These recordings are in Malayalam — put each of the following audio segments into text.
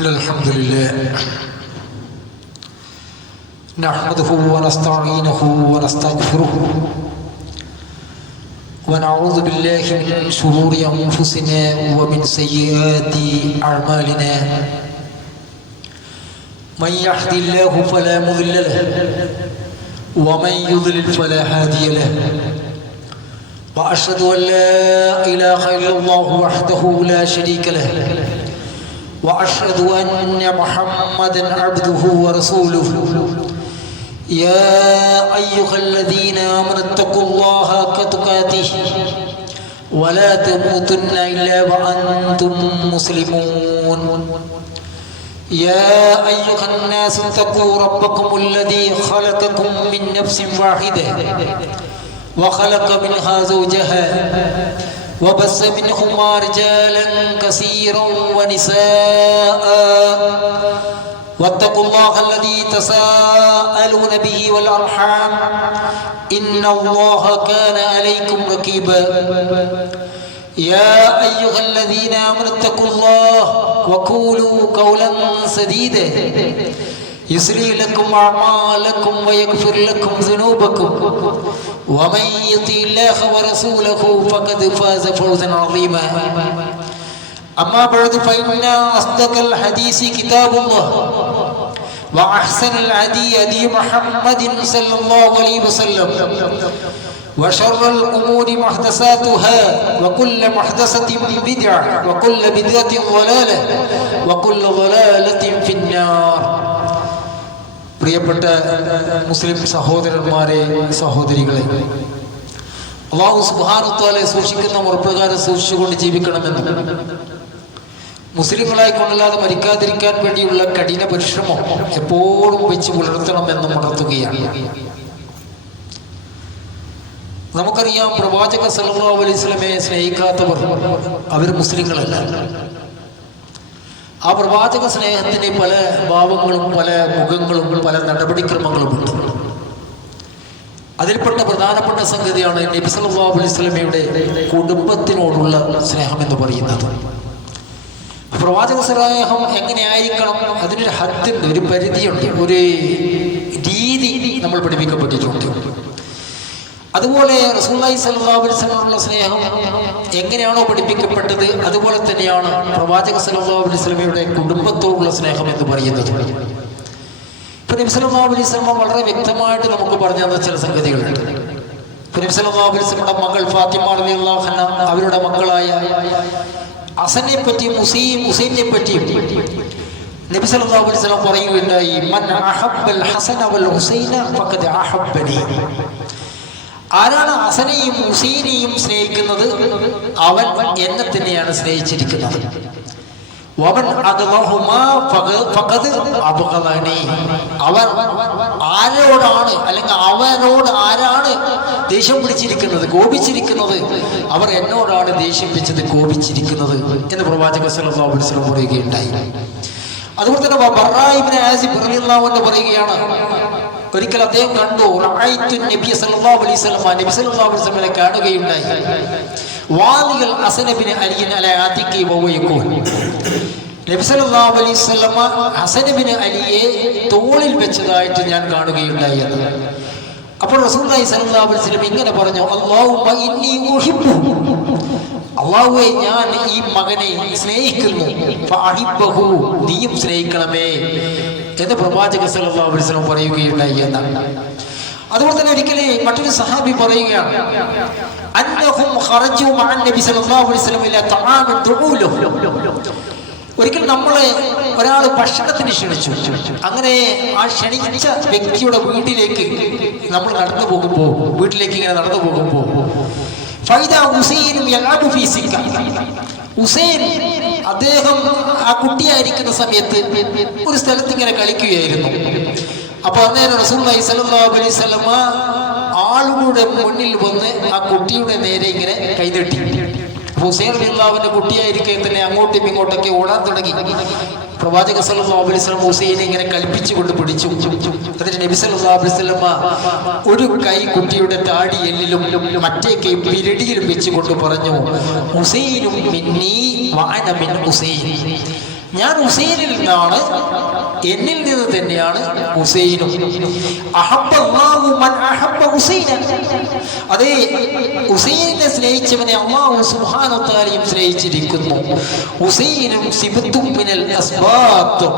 بسم الله الحمد لله نحمده ونستعينه ونستغفره ونعوذ بالله من شرور أنفسنا ومن سيئات أعمالنا من يهد الله فلا مضل له ومن يضلل فلا هادي له وأشهد أن لا إله إلا الله وحده لا شريك له وأشهد أن محمدًا عبده ورسوله يا أيها الذين آمنوا اتقوا الله حق تقاته ولا تموتن إلا وأنتم مسلمون يا أيها الناس اتقوا ربكم الذي خلقكم من نفس واحدة وخلق منها زوجها وبث منهما رجالا كثيرا ونساء واتقوا الله الذي تساءلون به والأرحام إن الله كان عليكم رقيبا يا أيها الذين آمنوا اتقوا الله وقولوا قولا سديدا يصلح لكم أعمالكم ويغفر لكم ذنوبكم ومن يطع الله ورسوله فقد فاز فوزا عظيما أما بعد فإن أصدق الحديث كتاب الله وأحسن الهدي هدي محمد صلى الله عليه وسلم وشر الأمور محدثاتها وكل محدثة بدعة وكل بدعة ضلالة وكل ضلالة في النار. പ്രിയപ്പെട്ട മുസ്ലിം സഹോദരന്മാരെ, സഹോദരികളെ, അല്ലാഹു സുബ്ഹാനഹു വ തആല സൂക്ഷിക്കുന്ന മുറപ്രകാരം സൂക്ഷിച്ചുകൊണ്ട് ജീവിക്കണമെന്നും മുസ്ലിങ്ങളായി കൊണ്ടല്ലാതെ മരിക്കാതിരിക്കാൻ വേണ്ടിയുള്ള കഠിന പരിശ്രമം എപ്പോഴും വെച്ച് പുലർത്തണമെന്നും ഉണർത്തുകയാണ്. നമുക്കറിയാം, പ്രവാചക സല്ലല്ലാഹു അലൈഹി വസല്ലമയെ സ്നേഹിക്കാത്തവർ അവർ മുസ്ലിങ്ങളല്ല. ആ പ്രവാചക സ്നേഹത്തിന് പല ഭാവങ്ങളും പല മുഖങ്ങളും പല നടപടിക്രമങ്ങളുമുണ്ട്. അതിൽപ്പെട്ട പ്രധാനപ്പെട്ട സംഗതിയാണ് നബി സല്ലല്ലാഹു അലൈഹി വസല്ലമയുടെ കുടുംബത്തിനോടുള്ള സ്നേഹം എന്ന് പറയുന്നത്. പ്രവാചക സ്നേഹം എങ്ങനെയായിരിക്കണം? അതിനൊരു ഹദ്ദുണ്ട്, ഒരു പരിധിയുണ്ട്, ഒരു രീതി നമ്മൾ പഠിപ്പിക്കപ്പെട്ടിട്ടുണ്ട്. അതുപോലെ റസൂലുള്ളാഹി സ്വല്ലല്ലാഹു അലൈഹി വസല്ലമയുടെ സ്നേഹം എങ്ങനെയാണോ പഠിപ്പിക്കപ്പെട്ടത് അതുപോലെ തന്നെയാണ് പ്രവാചക സ്വല്ലല്ലാഹു അലൈഹി വസല്ലമയുടെ കുടുംബത്തോടുള്ള സ്നേഹം എന്ന് പറയുന്നത്. ഇപ്പൊ നബി സല്ലല്ലാഹു അലൈഹി വസല്ലം വളരെ വ്യക്തമായിട്ട് നമുക്ക് പറഞ്ഞു തന്ന ചില സംഗതികളുണ്ട്. ഇപ്പൊ നബി സല്ലല്ലാഹു അലൈഹി വസല്ലമയുടെ മകൾ ഫാത്തിമ റളിയല്ലാഹു അൻഹ, അവരുടെ മക്കളായ ഹസനെ പറ്റിയും ഹുസൈനെ പറ്റിയും നബി സല്ലല്ലാഹു അലൈഹി വസല്ലം പറയുകയുണ്ടായി, മൻ അഹബ്ബൽ ഹസന വൽ ഹുസൈന ഫഖദ് അഹബ്ബനി. ആരാണ് ഹസനെയും ഹുസൈനെയും സ്നേഹിക്കുന്നത്, അവൻ എന്നെ തന്നെയാണ് സ്നേഹിച്ചിരിക്കുന്നത്. വമൻ അഗ്ളഹുമാ ഫഖദ് അബ്ഗളനി. അവൻ ആരോടാണ് അല്ലെങ്കിൽ അവനോട് ആരാണ് ദേഷ്യം പിടിച്ചിരിക്കുന്നത്, കോപിച്ചിരിക്കുന്നത്, അവർ എന്നോടാണ് ദേഷ്യം പിടിച്ചത്, കോപിച്ചിരിക്കുന്നത് എന്ന് പ്രവാചക സല്ലല്ലാഹു അലൈഹി വസല്ലം പറയുകയുണ്ടായി. അതുപോലെ തന്നെ ബറാ ഇബ്നു ആസിബ് റളിയല്ലാഹു അൻഹു പറയുകയാണ്, ഒരിക്കൽ അദ്ദേഹം കണ്ടു, നബി സല്ലല്ലാഹു അലൈഹി വസല്ലം നബി സല്ലല്ലാഹു അലൈഹി വസല്ലമയെ കാണുകയുണ്ടായി. വാലികൾ ഹസൻ ഇബ്നു അലി അലാ ആതിഖി വവയഖൂൻ. നബി സല്ലല്ലാഹു അലൈഹി വസല്ലം ഹസൻ ഇബ്നു അലിയെ തോളിൽ വെച്ചതായിട്ട് ഞാൻ കാണുകയുണ്ടായി എന്ന്. അപ്പോൾ റസൂലുള്ളാഹി സ്വല്ലല്ലാഹു അലൈഹി വസല്ലം ഇങ്ങനെ പറഞ്ഞു, അല്ലാഹുമ്മ ഇന്നി ഉഹിബ്ബു. അല്ലാഹുവേ, ഞാൻ ഈ മകനെ സ്നേഹിക്കുന്നു, ഫഅഹിബ്ബഹു, നീയും സ്നേഹിക്കണമേ എന്ന് പ്രവാചക സല്ലല്ലാഹു അലൈഹി വസല്ലം പറയുകയുണ്ടായി എന്നാണ്. അതുപോലെ തന്നെ ഒരിക്കലേ മറ്റൊരു സഹാബി പറയുകയാണ്, അന്നഹും ഖറജു മഅൻ നബി സല്ലല്ലാഹു അലൈഹി വസല്ലം ഇലാ തആമിൻ ദുഊലഹു. ഒരിക്കൽ നമ്മളെ ഒരാൾ ഭക്ഷണത്തിന് ക്ഷണിച്ചു. അങ്ങനെ ആ ക്ഷണിച്ച വ്യക്തിയുടെ വീട്ടിലേക്ക് നമ്മൾ നടന്നു പോകുമ്പോൾ, വീട്ടിലേക്ക് ഇങ്ങനെ നടന്നു പോകുമ്പോൾ, ഫൈദ ഹുസൈനും യൽഅബു ഫീ സിക്ക. ഹുസൈൻ അദ്ദേഹം ആ കുട്ടിയായിരിക്കുന്ന സമയത്ത് ഒരു സ്ഥലത്ത് ഇങ്ങനെ കളിക്കുകയായിരുന്നു. അപ്പൊ അന്നേരം റസൂലുള്ളാഹി സ്വല്ലല്ലാഹു അലൈഹി വസല്ലം ആളുകളുടെ മുന്നിൽ വന്ന് ആ കുട്ടിയുടെ നേരെ ഇങ്ങനെ കൈനീട്ടി. ഹുസൈൻ റളിയല്ലാഹുവിന്റെ കുട്ടിയായിരിക്കെ തന്നെ അങ്ങോട്ടും ഇങ്ങോട്ടൊക്കെ ഓടാൻ തുടങ്ങി. പ്രവാചക സല്ലല്ലാഹു അലൈഹി വസല്ലം ഹുസൈനെ ഇങ്ങനെ കൽപ്പിച്ചുകൊണ്ട് പിടിച്ചു. എന്നിട്ട് നബി സല്ലല്ലാഹു അലൈഹി വസല്ലം ഒരു കൈ കുട്ടിയുടെ താടി എല്ലിലും മറ്റേ കൈ പിരടിയിലും വെച്ചുകൊണ്ട് പറഞ്ഞു, ഹുസൈനും മിന്നീ വഅന മിൻ ഹുസൈൻ. ഞാൻ ഹുസൈനിൽ നിന്നാണ്, എന്നിൽ നിന്ന് തന്നെയാണ് ഹുസൈനും. അതേ, ഹുസൈനെ സ്നേഹിച്ചവനെ അല്ലാഹു സുബ്ഹാനഹു വ തആലയും സ്നേഹിച്ചിരിക്കുന്നു. ഹുസൈനും സിബത്തും മിനൽ അസ്ബാത്ത്,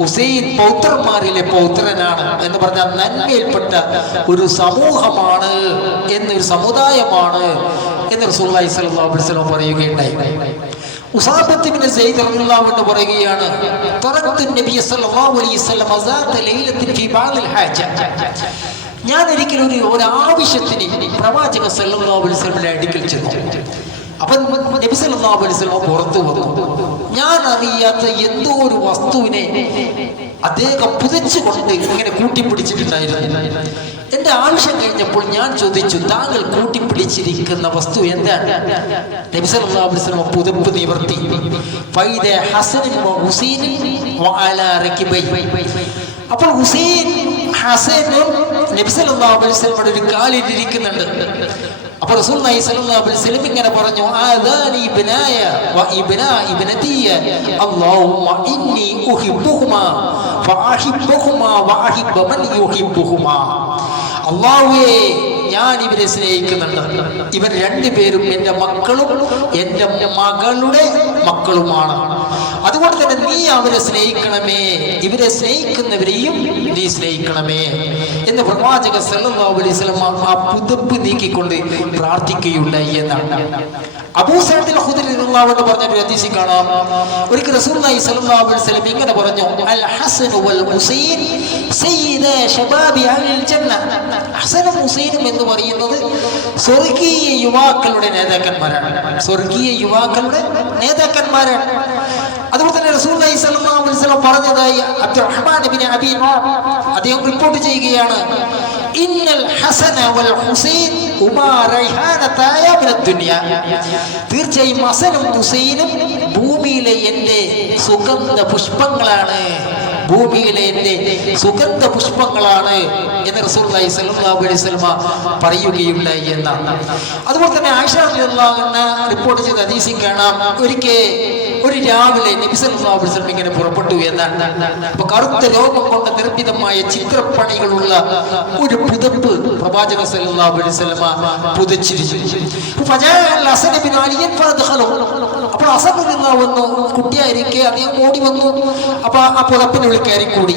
ഹുസൈൻ പൗത്രന്മാരിലെ പൗത്രനാണ് എന്ന് പറഞ്ഞാൽ നന്മയിൽപ്പെട്ട ഒരു സമൂഹമാണ്, എന്നൊരു സമുദായമാണ് എന്ന് റസൂലുള്ളാഹി സ്വല്ലല്ലാഹു അലൈഹി വസല്ലം പറയുകയുണ്ടായി. ഉസാബത്ത് ഇബ്നു സയ്യിദ് റളിയല്ലാഹു അൻഹു പറയുകയാണ്, തറക്തു നബിയ സല്ലല്ലാഹു അലൈഹി വസല്ലം അസാത ലൈലത്തിൻ ഫീ ബഅദിൽ ഹാജ. ഞാൻ ഒരിക്കലും ഒരു ആവശ്യത്തിന് പ്രവാചക സല്ലല്ലാഹു അലൈഹി വസല്ലമയുടെ അടുക്കൽ ചെന്നു. അപ്പം നബി സല്ലല്ലാഹു അലൈഹി വസല്ലം പുറത്തു വന്നു. ഞാൻ അറിയാത്ത എന്തോ ഒരു വസ്തുവിനെ അദ്ദേഹം പുതച്ചുകൊണ്ട് ഇങ്ങനെ കൂട്ടിപ്പിടിച്ചിട്ടുണ്ടായിരുന്നു. എന്റെ ആവശ്യം കഴിഞ്ഞപ്പോൾ ഞാൻ ചോദിച്ചു, താങ്കൾ കൂട്ടിപ്പിടിച്ചിരിക്കുന്ന വസ്തു എന്താണ്? നബി സല്ലല്ലാഹു അലൈഹി വസല്ലം പുതപ്പ് നിവർത്തി. ഫൈദ ഹസൻ വ ഹുസൈൻ വ അലാ റകിബൈ. അപ്പോൾ ഹുസൈൻ ഹസനും നബി സല്ലല്ലാഹു അലൈഹി വസല്ലമയുടെ ഒരു കാലിൽ ഇരിക്കുന്നുണ്ട്. അപ്പോൾ റസൂലുള്ളാഹി സ്വല്ലല്ലാഹു അലൈഹി വസല്ലം ഇങ്ങനെ പറഞ്ഞു, ആദാനി ഇബ്നായ വ ഇബ്നാ ഇബ്നതിയ അല്ലാഹുമ്മ ഇന്നി ഉഹിബ്ബുഹുമാ ഫഅഹിബ്ബുഹുമാ വഅഹിബ്ബ മൻ യുഹിബ്ബുഹുമാ. അല്ലാഹുവേ, ഞാൻ ഇവരെ സ്നേഹിക്കുന്നുണ്ട്. ഇവർ രണ്ടുപേരും എൻ്റെ മക്കളും എൻ്റെ മകളുടെ മക്കളുമാണ്. അതുകൊണ്ട് തന്നെ നീ അവരെ സ്നേഹിക്കണമേ, ഇവരെ സ്നേഹിക്കുന്നവരെയും നീ സ്നേഹിക്കണമേ എന്ന് പ്രവാചക സല്ലല്ലാഹു അലൈഹി വസല്ലം ആ പുതപ്പ് നീക്കിക്കൊണ്ട് പ്രാർത്ഥിക്കുകയുണ്ടായി എന്നാണ്. അബൂ സഈദ് അൽ ഖുദരി റളിയല്ലാഹു അൻഹു പറഞ്ഞ ഒരു ഹദീസിൽ കാണാം, ഒരിക്കൽ റസൂലുള്ളാഹി സ്വല്ലല്ലാഹു അലൈഹി വസല്ലം ഇങ്ങനെ പറഞ്ഞു, അൽ ഹസൻ വൽ ഹുസൈൻ സയ്യിദാ ശബാബി അഹ്ലിൽ ജന്ന. ഹസനും ഹുസൈനും എന്ന് പറയുന്നത് സ്വർഗീയ യുവാക്കളുടെ നേതാക്കന്മാരാണ്, സ്വർഗീയ യുവാക്കളുടെ നേതാക്കന്മാരാണ്. അതുപോലെ തന്നെ റസൂലുള്ളാഹി സ്വല്ലല്ലാഹു അലൈഹി വസല്ലം പറഞ്ഞതായി അബ്ദുറഹ്മാൻ ഇബ്നു അബീ അദ്ദേഹം റിപ്പോർട്ട് ചെയ്യുകയാണ്, ഇന്നൽ ഹസന വൽ ഹുസൈൻ ഹുമാ റൈഹാനതായ മിനദ് ദുനിയ. തീർച്ചയായും ഹസനും ഹുസൈനും ഭൂമിയിലെ എൻ്റെ സുഗന്ധ പുഷ്പങ്ങളാണ്, ഭൂമിയിലെ എൻ്റെ സുഗന്ധ പുഷ്പങ്ങളാണ് എന്ന് റസൂലുള്ളാഹി സ്വല്ലല്ലാഹു അലൈഹി വസല്ലം പറയുകയുണ്ടായി എന്നാണ്. അതുപോലെ തന്നെ ആയിഷ റളിയല്ലാഹു അൻഹ റിപ്പോർട്ട് ചെയ്ത ഹദീസിൽ കാണാം, ഒരു രാവിലെ നബി സല്ലല്ലാഹു അലൈഹി വസല്ലം ഇങ്ങനെ പുറപ്പെട്ടു എന്നാണ്. അപ്പൊ കറുത്ത ലോകം കൊണ്ട് നിർമ്മിതമായ ചിത്രപ്പണികളുള്ള ഒരു പുതപ്പ് പ്രവാചക സല്ലല്ലാഹു അലൈഹി വസല്ലം പുതച്ചിരിച്ചു. അപ്പോൾ ഹസൻ റളിയല്ലാഹു അൻഹു കുട്ടിയായിരിക്കെ അദ്ദേഹം ഓടി വന്നു. അപ്പൊ ആ പുതപ്പിനുള്ളിൽ കയറി കൂടി.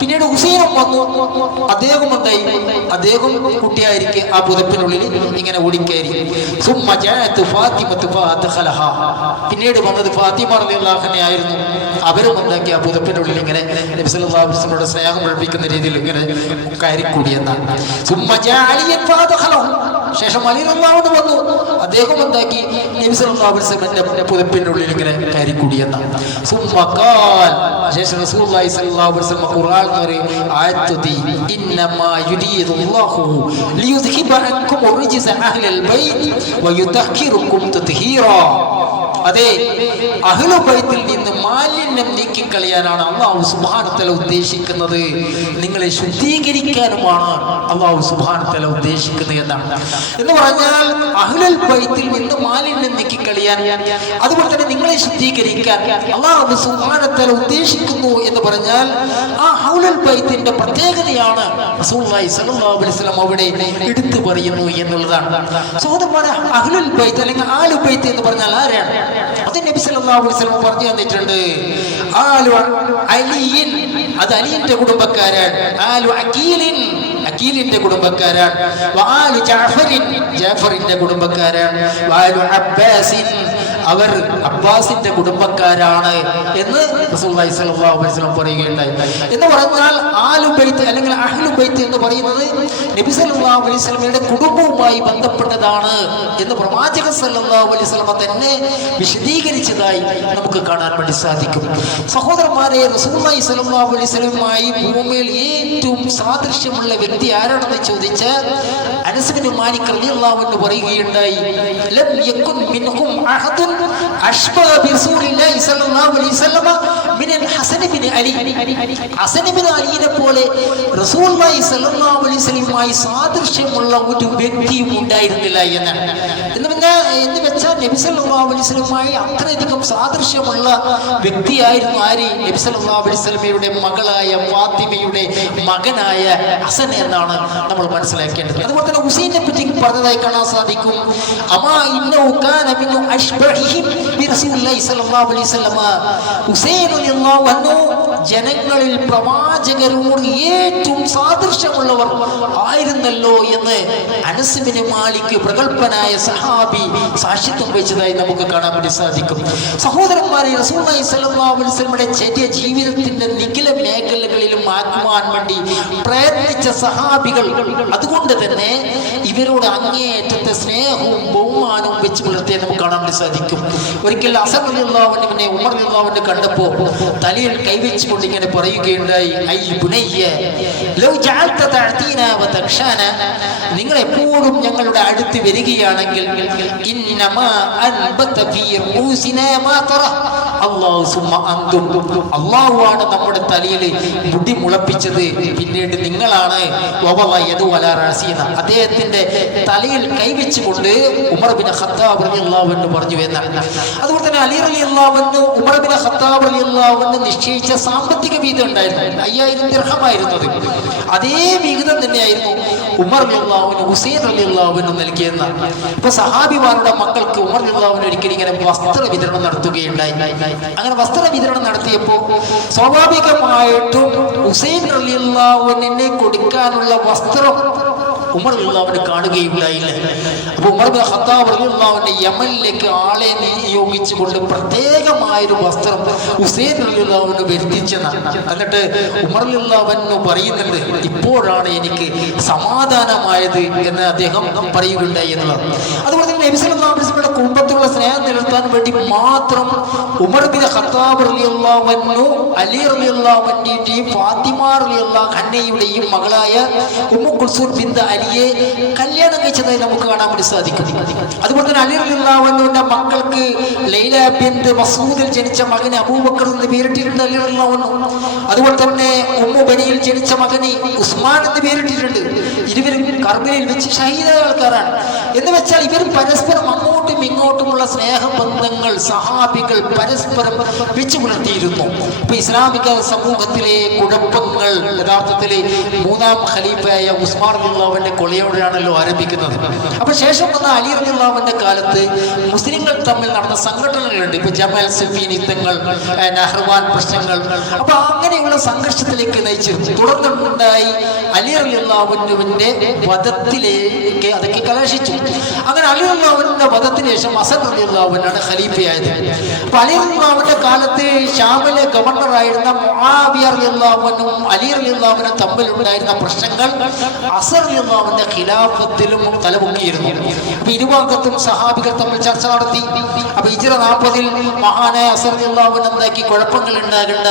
പിന്നീട് ഹുസൈനും വന്നു. അദ്ദേഹം എന്തായി? അദ്ദേഹം കുട്ടിയായിരിക്കെ ആ പുതപ്പിനുള്ളിൽ ഇങ്ങനെ ഓടിക്കയറി. പിന്നീട് വന്നത് ഫാത്തിമ റളിയല്ലാഹു അൻഹ ആയിരുന്നു. അവരും എന്താക്കി ആ പുതപ്പിനുള്ളിൽ ഇങ്ങനെ നബി സല്ലല്ലാഹു അലൈഹി വസല്ലമയുടെ സ്നേഹം ഒളിപ്പിക്കുന്ന രീതിയിൽ ഇങ്ങനെ കയറിക്കൂടിയെന്നാണ്. ശേഷം അലി റളിയല്ലാഹു അൻഹു വന്നു. അദ്ദേഹം എന്താക്കി? നബി സല്ലല്ലാഹു അലൈഹി വസല്ലമയുടെ പുതപ്പിന്റെ ഉള്ളിൽ ഇങ്ങനെ കയറിക്കൂടിയെന്നാണ്. ശേഷം റസൂലുള്ളാഹി സ്വല്ലല്ലാഹു അലൈഹി വസല്ലം ഖുർആൻ ആയത്തോതി, ഇന്നമാ യുരീദുല്ലാഹു ലിയുദ്ഹിബ അൻകും റിജ്സ അഹ്ലൽ ബൈത്ത് വയുതഹിറുക്കും തത്ഹീറാ. അതെ, അഹ്ലുൽ ബൈത്തിൽ നിന്ന് മാലിന്യം നീക്കിക്കളയാനാണ് അല്ലാഹു സുബ്ഹാനഹു വ തആല ഉദ്ദേശിക്കുന്നത്, നിങ്ങളെ ശുദ്ധീകരിക്കാനുമാണ് അല്ലാഹു സുബ്ഹാനഹു വ തആല ഉദ്ദേശിക്കുന്നത് എന്നാണ്. എന്ന് പറഞ്ഞാൽ അഹ്ലുൽ ബൈത്തിൽ നിന്ന് മാലിന്യം നീക്കിക്കളയാൻ, അതുപോലെ തന്നെ നിങ്ങളെ ശുദ്ധീകരിക്കാൻ അല്ലാഹു സുബ്ഹാനഹു വ തആല ഉദ്ദേശിക്കുന്നു എന്ന് പറഞ്ഞാൽ ആ അഹ്ലുൽ ബൈത്തിന്റെ പ്രത്യേകതയാണ് റസൂലുള്ളാഹി സ്വല്ലല്ലാഹു അലൈഹി വസല്ലം അവിടെ എടുത്തു പറയുന്നു എന്നുള്ളതാണ്. സഹോദരന്മാരെ, അഹ്ലുൽ ബൈത്ത് അല്ലെങ്കിൽ ആലുൽ ബൈത്ത് എന്ന് പറഞ്ഞാൽ ആരാണ്? അത് നബി സല്ലല്ലാഹു അലൈഹി വസല്ലം പറഞ്ഞു തന്നിട്ടുണ്ട്. ആലു അലിയിൻ, അത് അലിയുടെ കുടുംബക്കാരാണ്. ആലു അഖീലിൻ, അഖീലിന്റെ കുടുംബക്കാരാണ്. വആലു ജഅഫറിൻ, ജഅഫറിന്റെ കുടുംബക്കാരാണ്. വആലു അബ്ബാസിൻ, അവർ അബ്ബാസിന്റെ കുടുംബക്കാരാണ് എന്ന് റസൂലുള്ളാഹി സ്വല്ലല്ലാഹു അലൈഹി വസല്ലം പറയുകയുണ്ടായി. എന്ന് പറഞ്ഞാൽ ആലു ബൈത്ത് അല്ലെങ്കിൽ അഹ്ലു ബൈത്ത് എന്ന് പറയുന്നത് നബി സല്ലല്ലാഹു അലൈഹി വസല്ലമയുടെ കുടുംബവുമായി ബന്ധപ്പെട്ടതാണ് എന്ന് പ്രവാചക സല്ലല്ലാഹു അലൈഹി വസല്ലം തന്നെ വിശദീകരിച്ചതായി നമുക്ക് കാണാൻ വേണ്ടി സാധിക്കും. സഹോദരന്മാരെ, റസൂലുള്ളാഹി സ്വല്ലല്ലാഹു അലൈഹി വസല്ലമയുമായി ഭൂമിയിൽ ഏറ്റവും സാദൃശ്യമുള്ള വ്യക്തി ആരാണെന്ന് ചോദിച്ചാൽ അനസ് ബിൻ മാലിക് റളിയല്ലാഹു അൻഹു പറയുകയുണ്ടായി, ലം യകുൻ മിൻഹും അഹദുൻ അഷ്ബഹ ബിറസൂലില്ലാഹി സ്വല്ലല്ലാഹു അലൈഹി വസല്ലം മിൻ Hassan bin Ali. Hassan bin അലിയെ പോലെ റസൂലുള്ളാഹി സ്വല്ലല്ലാഹു അലൈഹി വസല്ലമയുമായി സാദൃശ്യമുള്ള ഒരു വ്യക്തിയും ഉണ്ടായിരുന്നില്ല എന്നാണ്. എന്ന് വെച്ചാൽ നബി സല്ലല്ലാഹു അലൈഹി വസല്ലമയുമായി അത്രയധികം സാദൃശ്യമുള്ള വ്യക്തിയായിരുന്നു ആര്? നബി സല്ലല്ലാഹു അലൈഹി വസല്ലമയുടെ മകളായ ഫാത്തിമയുടെ മകനായ ഹസൻ എന്നാണ് നമ്മൾ മനസ്സിലാക്കേണ്ടത്. അതുപോലെ തന്നെ ഹുസൈനെ പറ്റി പറഞ്ഞതായി കാണാൻ സാധിക്കും. അമാ ഇന്നഹു കാന മിൻ അഷ്ബഹിഹിം ബിറസൂലില്ലാഹി സ്വല്ലല്ലാഹു അലൈഹി വസല്ലമ. ഹുസൈൻ റളിയല്ലാഹു അൻഹു ജനങ്ങളിൽ പ്രവാചകരോട് ഏറ്റവും സാദൃശ്യമുള്ളവർ ആയിരുന്നല്ലോ എന്ന് അനസ് ബിൻ മാലിക് പ്രഗൽഭനായ സഹാബി സാക്ഷ്യത്വം വെച്ചതായി നമുക്ക് കാണാൻ വേണ്ടി സാധിക്കും. സഹോദരന്മാരെ, റസൂലുള്ളാഹി സ്വല്ലല്ലാഹു അലൈഹി വസല്ലമയുടെ ചെറിയ ജീവിതത്തിന്റെ നിഖില മേഖലകളിലും ആത്മാൻ വേണ്ടി പ്രയത്നിച്ച സഹാബികൾ. അതുകൊണ്ട് തന്നെ ഇവരോട് അങ്ങേയറ്റത്തെ സ്നേഹവും ബഹുമാനവും വെച്ച് പുലർത്തിയെ നമുക്ക് കാണാൻ വേണ്ടി സാധിക്കും. ഒരിക്കൽ ഹസൻ റളിയല്ലാഹു അൻഹുവിനെ ഉമർ റളിയല്ലാഹു അൻഹു കണ്ടപ്പോൾ തലയിൽ കൈവച്ചുകൊണ്ട് ഇങ്ങനെ പറയുകയുണ്ടായി, ഐ ബുനയ്യ ലൗ ജഅൽത തഅതീനാ വ തഖ്ശാന, നിങ്ങൾ എപ്പോഴും ഞങ്ങളുടെ അടുത്ത് വരികയാണെങ്കിൽ ഇന്നമാ അൻബത ഫീ റൂസിനാ മാ തറ അല്ലാഹു സുമ്മ അൻതും, അല്ലാഹുവാണ് നമ്മുടെ തലയിൽ മുടി മുളപ്പിച്ചത്, പിന്നീട് നിങ്ങളാണ്. അദ്ദേഹത്തിന്റെ തലയിൽ കൈവച്ചുകൊണ്ട് ഉമർ ബിൻ ഖത്താബ് റളിയല്ലാഹു അൻഹു പറഞ്ഞു എന്നാണ്. അതുപോലെ തന്നെ അലി റളിയല്ലാഹു അൻഹു ഉമർ ബിൻ ഖത്താബ് റളിയല്ലാഹു അൻഹു നിശ്ചയിച്ച സാമ്പത്തിക വീതം ഉണ്ടായിരുന്നു, 5000 ദിർഹമായിരുന്നത്. അതേ വിഹിതം തന്നെയായിരുന്നു ഉമർ റളിയല്ലാഹു അൻഹു ഹുസൈൻ റളിയല്ലാഹു അൻഹു നൽകിയെന്നാണ്. ഇപ്പൊ സഹാബിമാരുടെ മക്കൾക്ക് ഉമർ റളിയല്ലാഹു അൻഹു ഒരിക്കലും ഇങ്ങനെ വസ്ത്ര വിതരണം നടത്തുകയുണ്ടായി. അങ്ങനെ വസ്ത്ര വിതരണം നടത്തിയപ്പോൾ സ്വാഭാവികമായിട്ടും ഹുസൈൻ റളിയല്ലാഹു അൻഹുവിനെ കൊടുക്കാനുള്ള വസ്ത്രം ഉമർ റളിയല്ലാഹു അൻഹു കാണുകയുണ്ടായില്ല. അപ്പൊ ഉമർ ബിൻ ഖത്താബ് റളിയല്ലാഹു അൻഹു യമനിലേക്ക് ആളെ നിയോഗിച്ചുകൊണ്ട് പ്രത്യേകമായൊരു വസ്ത്രം ഹുസൈൻ റളിയല്ലാഹു അൻഹു വരുത്തിച്ചെന്നാണ്. എന്നിട്ട് ഉമർ റളിയല്ലാഹു അൻഹു പറയുന്നുണ്ട്, ഇപ്പോഴാണ് എനിക്ക് സമാധാനമായത് എന്ന് അദ്ദേഹം പറയുകയുണ്ടായി എന്നുള്ളത്. അതുപോലെ തന്നെ നബി സല്ലല്ലാഹു അലൈഹി വസല്ലമയുടെ കുടുംബത്തിലുള്ള സ്നേഹം നിലനിർത്താൻ വേണ്ടി മാത്രം ഉമർ ബിൻ ഖത്താബ് റളിയല്ലാഹു അൻഹു അലി റളിയല്ലാഹു അൻഹുവിന്റെയും ഫാത്തിമ റളിയല്ലാഹു അൻഹയുടെയും മകളായ ഉമ്മു കുൽസൂം ബിൻത് അലിയെ കല്യാണം കഴിച്ചതായി നമുക്ക് കാണാൻ വേണ്ടി സാധിക്കും. അതുപോലെ തന്നെ അലി റളിയല്ലാഹു അൻഹുവിന്റെ മക്കൾക്ക് ലൈല ബിൻത് മസ്ഊദിൽ ജനിച്ച മകന് അബൂബക്കർ എന്ന് പേരിട്ടിട്ടുണ്ട് അലി റളിയല്ലാഹു അൻഹു. അതുപോലെ തന്നെ ഉമ്മു ബനിയിൽ ജനിച്ച മകന് ഉസ്മാൻ എന്ന് പേരിട്ടിട്ടുണ്ട്. ഇരുവരും കർബലയിൽ വെച്ച് ഷഹീദായ ആൾക്കാരാണ്. എന്ന് വെച്ചാൽ ഇവർ പരസ്പരം അങ്ങോട്ടും ഇങ്ങോട്ടുമുള്ള സ്നേഹബന്ധങ്ങൾ സഹാബികൾ പരസ്പരം വെച്ചു പുലർത്തിയിരുന്നു. ഇപ്പൊ ഇസ്ലാമിക സമൂഹത്തിലെ കുഴപ്പങ്ങൾ യഥാർത്ഥത്തില് 3ാം ഖലീഫയായ ഉസ്മാൻ റളിയല്ലാഹു അൻഹുവിന്റെ കൊലയോടെയാണല്ലോ ആരംഭിക്കുന്നത്. അപ്പൊ ശേഷം വന്ന അലി റളിയല്ലാഹു അൻഹുവിന്റെ കാലത്ത് മുസ്ലിങ്ങൾ തമ്മിൽ നടന്ന സംഘടനകളുണ്ട്. ഇപ്പൊ ജമാൽ സിഫീൻ യുദ്ധങ്ങൾ, നഹ്ർവാൻ പ്രശ്നങ്ങൾ. അപ്പൊ അങ്ങനെയുള്ള സംഘർഷത്തിലേക്ക് നയിച്ചിരുന്നു. തുടർന്നുണ്ടായി അലി റളിയല്ലാഹു അൻഹുവിന്റെ വധത്തിലേക്ക് അതൊക്കെ കലാശിച്ചു. അങ്ങനെ അലി റളിയല്ലാഹു അൻഹുവിന്റെ വധത്തിന് ശേഷം ഹസൻ റളിയല്ലാഹു അൻഹു ഖലീഫയായത്. അപ്പൊ അലി റളിയല്ലാഹു അൻഹുവിന്റെ കാലത്ത് ഷാമിലെ ഗവർണറായിരുന്ന മുആവിയ റളിയല്ലാഹു അൻഹും അലി റളിയല്ലാഹു അൻഹും തമ്മിലുണ്ടായിരുന്ന പ്രശ്നങ്ങൾ ഹസൻ റളിയല്ലാഹു അൻഹുവിന്റെ ഖിലാഫത്തിലും തലപൊക്കിയിരുന്നു. അപ്പൊ ഇരുഭാഗത്തും സഹാബികൾ തമ്മിൽ ചർച്ച നടത്തി. അപ്പൊ ഹിജ്റ 40-ൽ മഹാനായ ഹസൻ റളിയല്ലാഹു അൻഹു എന്താക്കി, കുഴപ്പങ്ങൾ ഉണ്ടാകണ്ട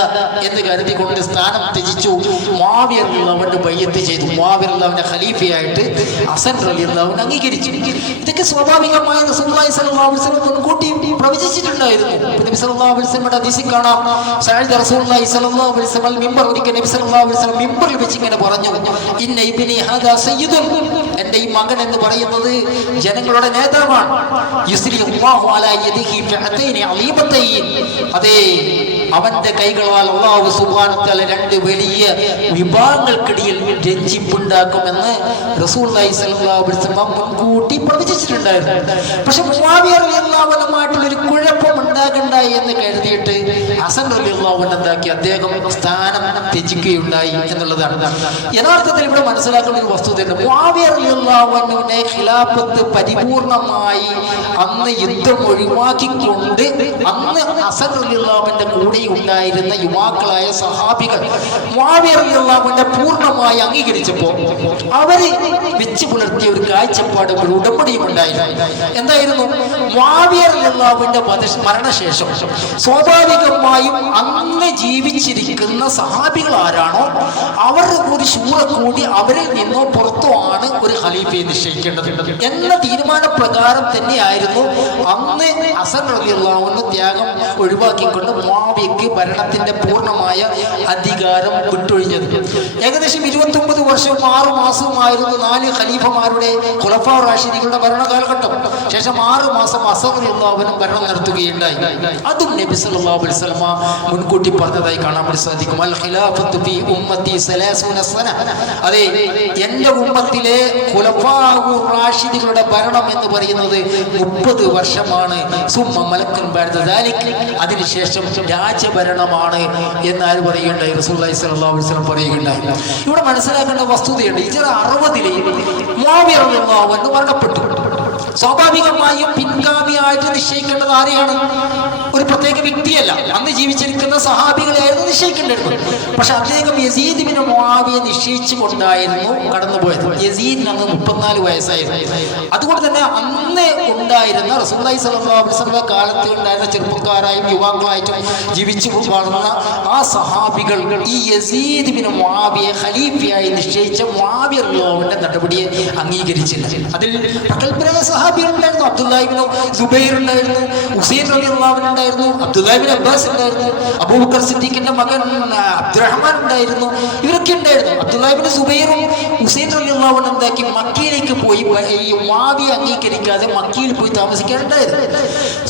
എന്ന് കരുതിക്കൊണ്ട് സ്ഥാനം ത്യജിച്ചു. മുആവിയ റളിയല്ലാഹു അൻഹു ബൈഅത്ത് ചെയ്തു. മുആവിയ റളിയല്ലാഹു അൻഹു ഖലീഫയായിട്ട് ഹസൻ റളിയല്ലാഹു അൻഹു അംഗീകരിച്ചു. ഇതൊക്കെ സ്വാഭാവികമായ റസൂലുള്ളാഹി സ്വല്ലല്ലാഹു അലൈഹി വസല്ലം മുൻകൂട്ടി പ്രവചിച്ചിട്ടുണ്ടായിരുന്നു. നബി സല്ലല്ലാഹു അലൈഹി വസല്ലമയുടെ ഹദീസിൽ കാണാം, സഅദ് റസൂലുള്ളാഹി സ്വല്ലല്ലാഹു അലൈഹി വസല്ലം മിമ്പർ ഒരിക്കൽ നബി സല്ലല്ലാഹു അലൈഹി വസല്ലം മിമ്പറിൽ വെച്ച് ഇങ്ങനെ പറഞ്ഞു, ഇന്ന ഇബ്നി ഹാദാ സയ്യിദുൻ, എൻ്റെ ഈ മകൻ എന്ന് പറയുന്നത് ജനങ്ങളുടെ നേതാവാണ്. യുസ്രി അല്ലാഹു അലാ യദിഹി ഫഅതൈനി അലീമതൈൻ, അതേ അവന്റെ കൈകളാൽ അല്ലാഹു സുബ്ഹാനഹു വ തആല 2 വലിയ വിഭാഗങ്ങൾക്കിടയിൽ രഞ്ജിപ്പുണ്ടാക്കുമെന്ന് റസൂലുള്ളാഹി സ്വല്ലല്ലാഹു അലൈഹി വസല്ലം മുൻകൂട്ടി പ്രവചിച്ചിട്ടുണ്ടായിരുന്നു. പക്ഷെ മുആവിയ റളിയല്ലാഹു അൻഹുമായിട്ടുള്ള ഒരു കുഴപ്പം ഉണ്ടാകണ്ട എന്ന് കരുതിയിട്ട് ഹസൻ റളിയല്ലാഹു അൻഹു എന്താക്കി, അദ്ദേഹം സ്ഥാനം ത്യജിക്കുകയുണ്ടായി എന്നുള്ളതാണ്. യഥാർത്ഥത്തിൽ ഇവിടെ മനസ്സിലാക്കുന്ന ഒരു വസ്തുതയുണ്ട്. മുആവിയ റളിയല്ലാഹു അൻഹുവിനെ ഖിലാഫത്ത് പരിപൂർണമായി അന്ന് യുദ്ധം ഒഴിവാക്കിക്കൊണ്ട് അന്ന് ഹസൻ റളിയല്ലാഹു അൻഹുവിന്റെ കൂടെ ഉണ്ടായിരുന്ന യുവാക്കളായ സഹാബികൾ മുആവിയ റളിയല്ലാഹു അൻഹുവിനെ പൂർണ്ണമായി അംഗീകരിച്ചപ്പോൾ അവര് വെച്ച് പുലർത്തിയ ഒരു കാഴ്ചപ്പാട്, ഒരു ഉടമ്പടിയും ഉണ്ടായിരുന്നു. എന്തായിരുന്നു? മുആവിയ റളിയല്ലാഹു അൻഹുവിന്റെ മരണശേഷം സ്വാഭാവികമായി സ്വാഭാവികമായും അന്ന് ജീവിച്ചിരിക്കുന്ന സഹാബികൾ ആരാണോ അവർ ഒരു ശൂറ കൂടി അവരിൽ നിന്നോ പുറത്തോ ആണ് ഒരു ഖലീഫയെ നിശ്ചയിക്കേണ്ടത് എന്ന തീരുമാനപ്രകാരം തന്നെയായിരുന്നു അന്ന് ഹസൻ റളിയല്ലാഹു അൻഹു ത്യാഗം ഒഴിവാക്കിക്കൊണ്ട് മുആവിയയ്ക്ക് ഭരണത്തിന്റെ പൂർണ്ണമായ അധികാരം വിട്ടൊഴിഞ്ഞത്. ഏകദേശം 29 വർഷവും 6 മാസവുമായിരുന്നു 4 ഖലീഫമാരുടെ ഖുലഫാ റാഷിദീങ്ങളുടെ ഭരണകാലഘട്ടം. ശേഷം 6 മാസം ഹസൻ റളിയല്ലാഹു അൻഹു ഭരണം നടത്തുകയുണ്ടായി. അതും നബി സല്ലല്ലാഹു അലൈഹി വസല്ലം മുൻകൂട്ടി പറഞ്ഞതായി കാണാൻ വേണ്ടി സാധിക്കും. അൽ ഖിലാഫത്തു ഫീ ഉമ്മത്തി 30 സന. അതെ, എന്റെ ഉമ്മത്തിലെ ഖുലഫാ റാഷിദീങ്ങളുടെ ഭരണം എന്ന് പറയുന്നത് 30 വർഷമാണ്. സുമ്മ മലക്കൻ ബഅദ ദാലിക്, അതിനുശേഷം രാജഭരണമാണ് എന്നാര് പറയുകയുണ്ടായി? റസൂലുള്ളാഹി സ്വല്ലല്ലാഹു അലൈഹി വസല്ലം പറയുകയുണ്ടായി. ഇവിടെ മനസ്സിലാക്കേണ്ട വസ്തുതയുണ്ട്. ഹിജ്റ 60 മുആവിയ റളിയല്ലാഹു അൻഹു മരണപ്പെട്ടു. സ്വാഭാവികമായും പിൻഗാമിയായിട്ട് നിശ്ചയിക്കേണ്ടത് ആരെയാണ്? ഒരു പ്രത്യേക വ്യക്തിയല്ല, അന്ന് ജീവിച്ചിരിക്കുന്ന സഹാബികളെയായിരുന്നു നിശ്ചയിക്കേണ്ടിരുന്നത്. പക്ഷെ അദ്ദേഹം യസീദ് ബിൻ മുആവിയ നിശ്ചയിച്ചു കൊണ്ടായിരുന്നു കടന്നുപോയത്. യസീദിന് അന്ന് 34 വയസ്സായിരുന്നു. അതുകൊണ്ട് തന്നെ അന്ന് ഉണ്ടായിരുന്ന റസൂലുള്ളാഹി സ്വല്ലല്ലാഹു അലൈഹി വസല്ലം കാലത്ത് ഉണ്ടായിരുന്ന ചെറുപ്പക്കാരായും യുവാക്കളായിട്ടും ജീവിച്ചു വളർന്ന ആ സഹാബികൾ ഈ യസീദ് ബിൻ മുആവിയെ ഖലീഫയായി നിശ്ചയിച്ച മുആവിയ റളിയല്ലാഹു അൻഹുവിന്റെ നടപടിയെ അംഗീകരിച്ചില്ല. അതിൽ പ്രഗൽഭരായ സഹാബികൾ ഉണ്ടായിരുന്നു. അബ്ദുല്ലാഹി ഇബ്നു സുബൈർ ഉണ്ടായിരുന്നു, ഹുസൈൻ റളിയല്ലാഹു അൻഹു ഉണ്ടായിരുന്നു, അബ്ദുല്ലാഹി ഇബ്നു അബ്ബാസ് ഉണ്ടായിരുന്നു, അബൂബക്കർ സിദ്ദീഖിന്റെ മകൻ അബ്ദുറഹ്മാൻ ഉണ്ടായിരുന്നു. ഇവരൊക്കെ ഉണ്ടായിരുന്നു. അബ്ദുല്ലാഹി ഇബ്നു സുബൈറും ഹുസൈൻ റളിയല്ലാഹു അൻഹു എന്താക്കി? മക്കയിലേക്ക് പോയി ഈ മുആവിയ അംഗീകരിക്കാതെ മക്കയിൽ പോയി താമസിക്കാനുണ്ടായത്.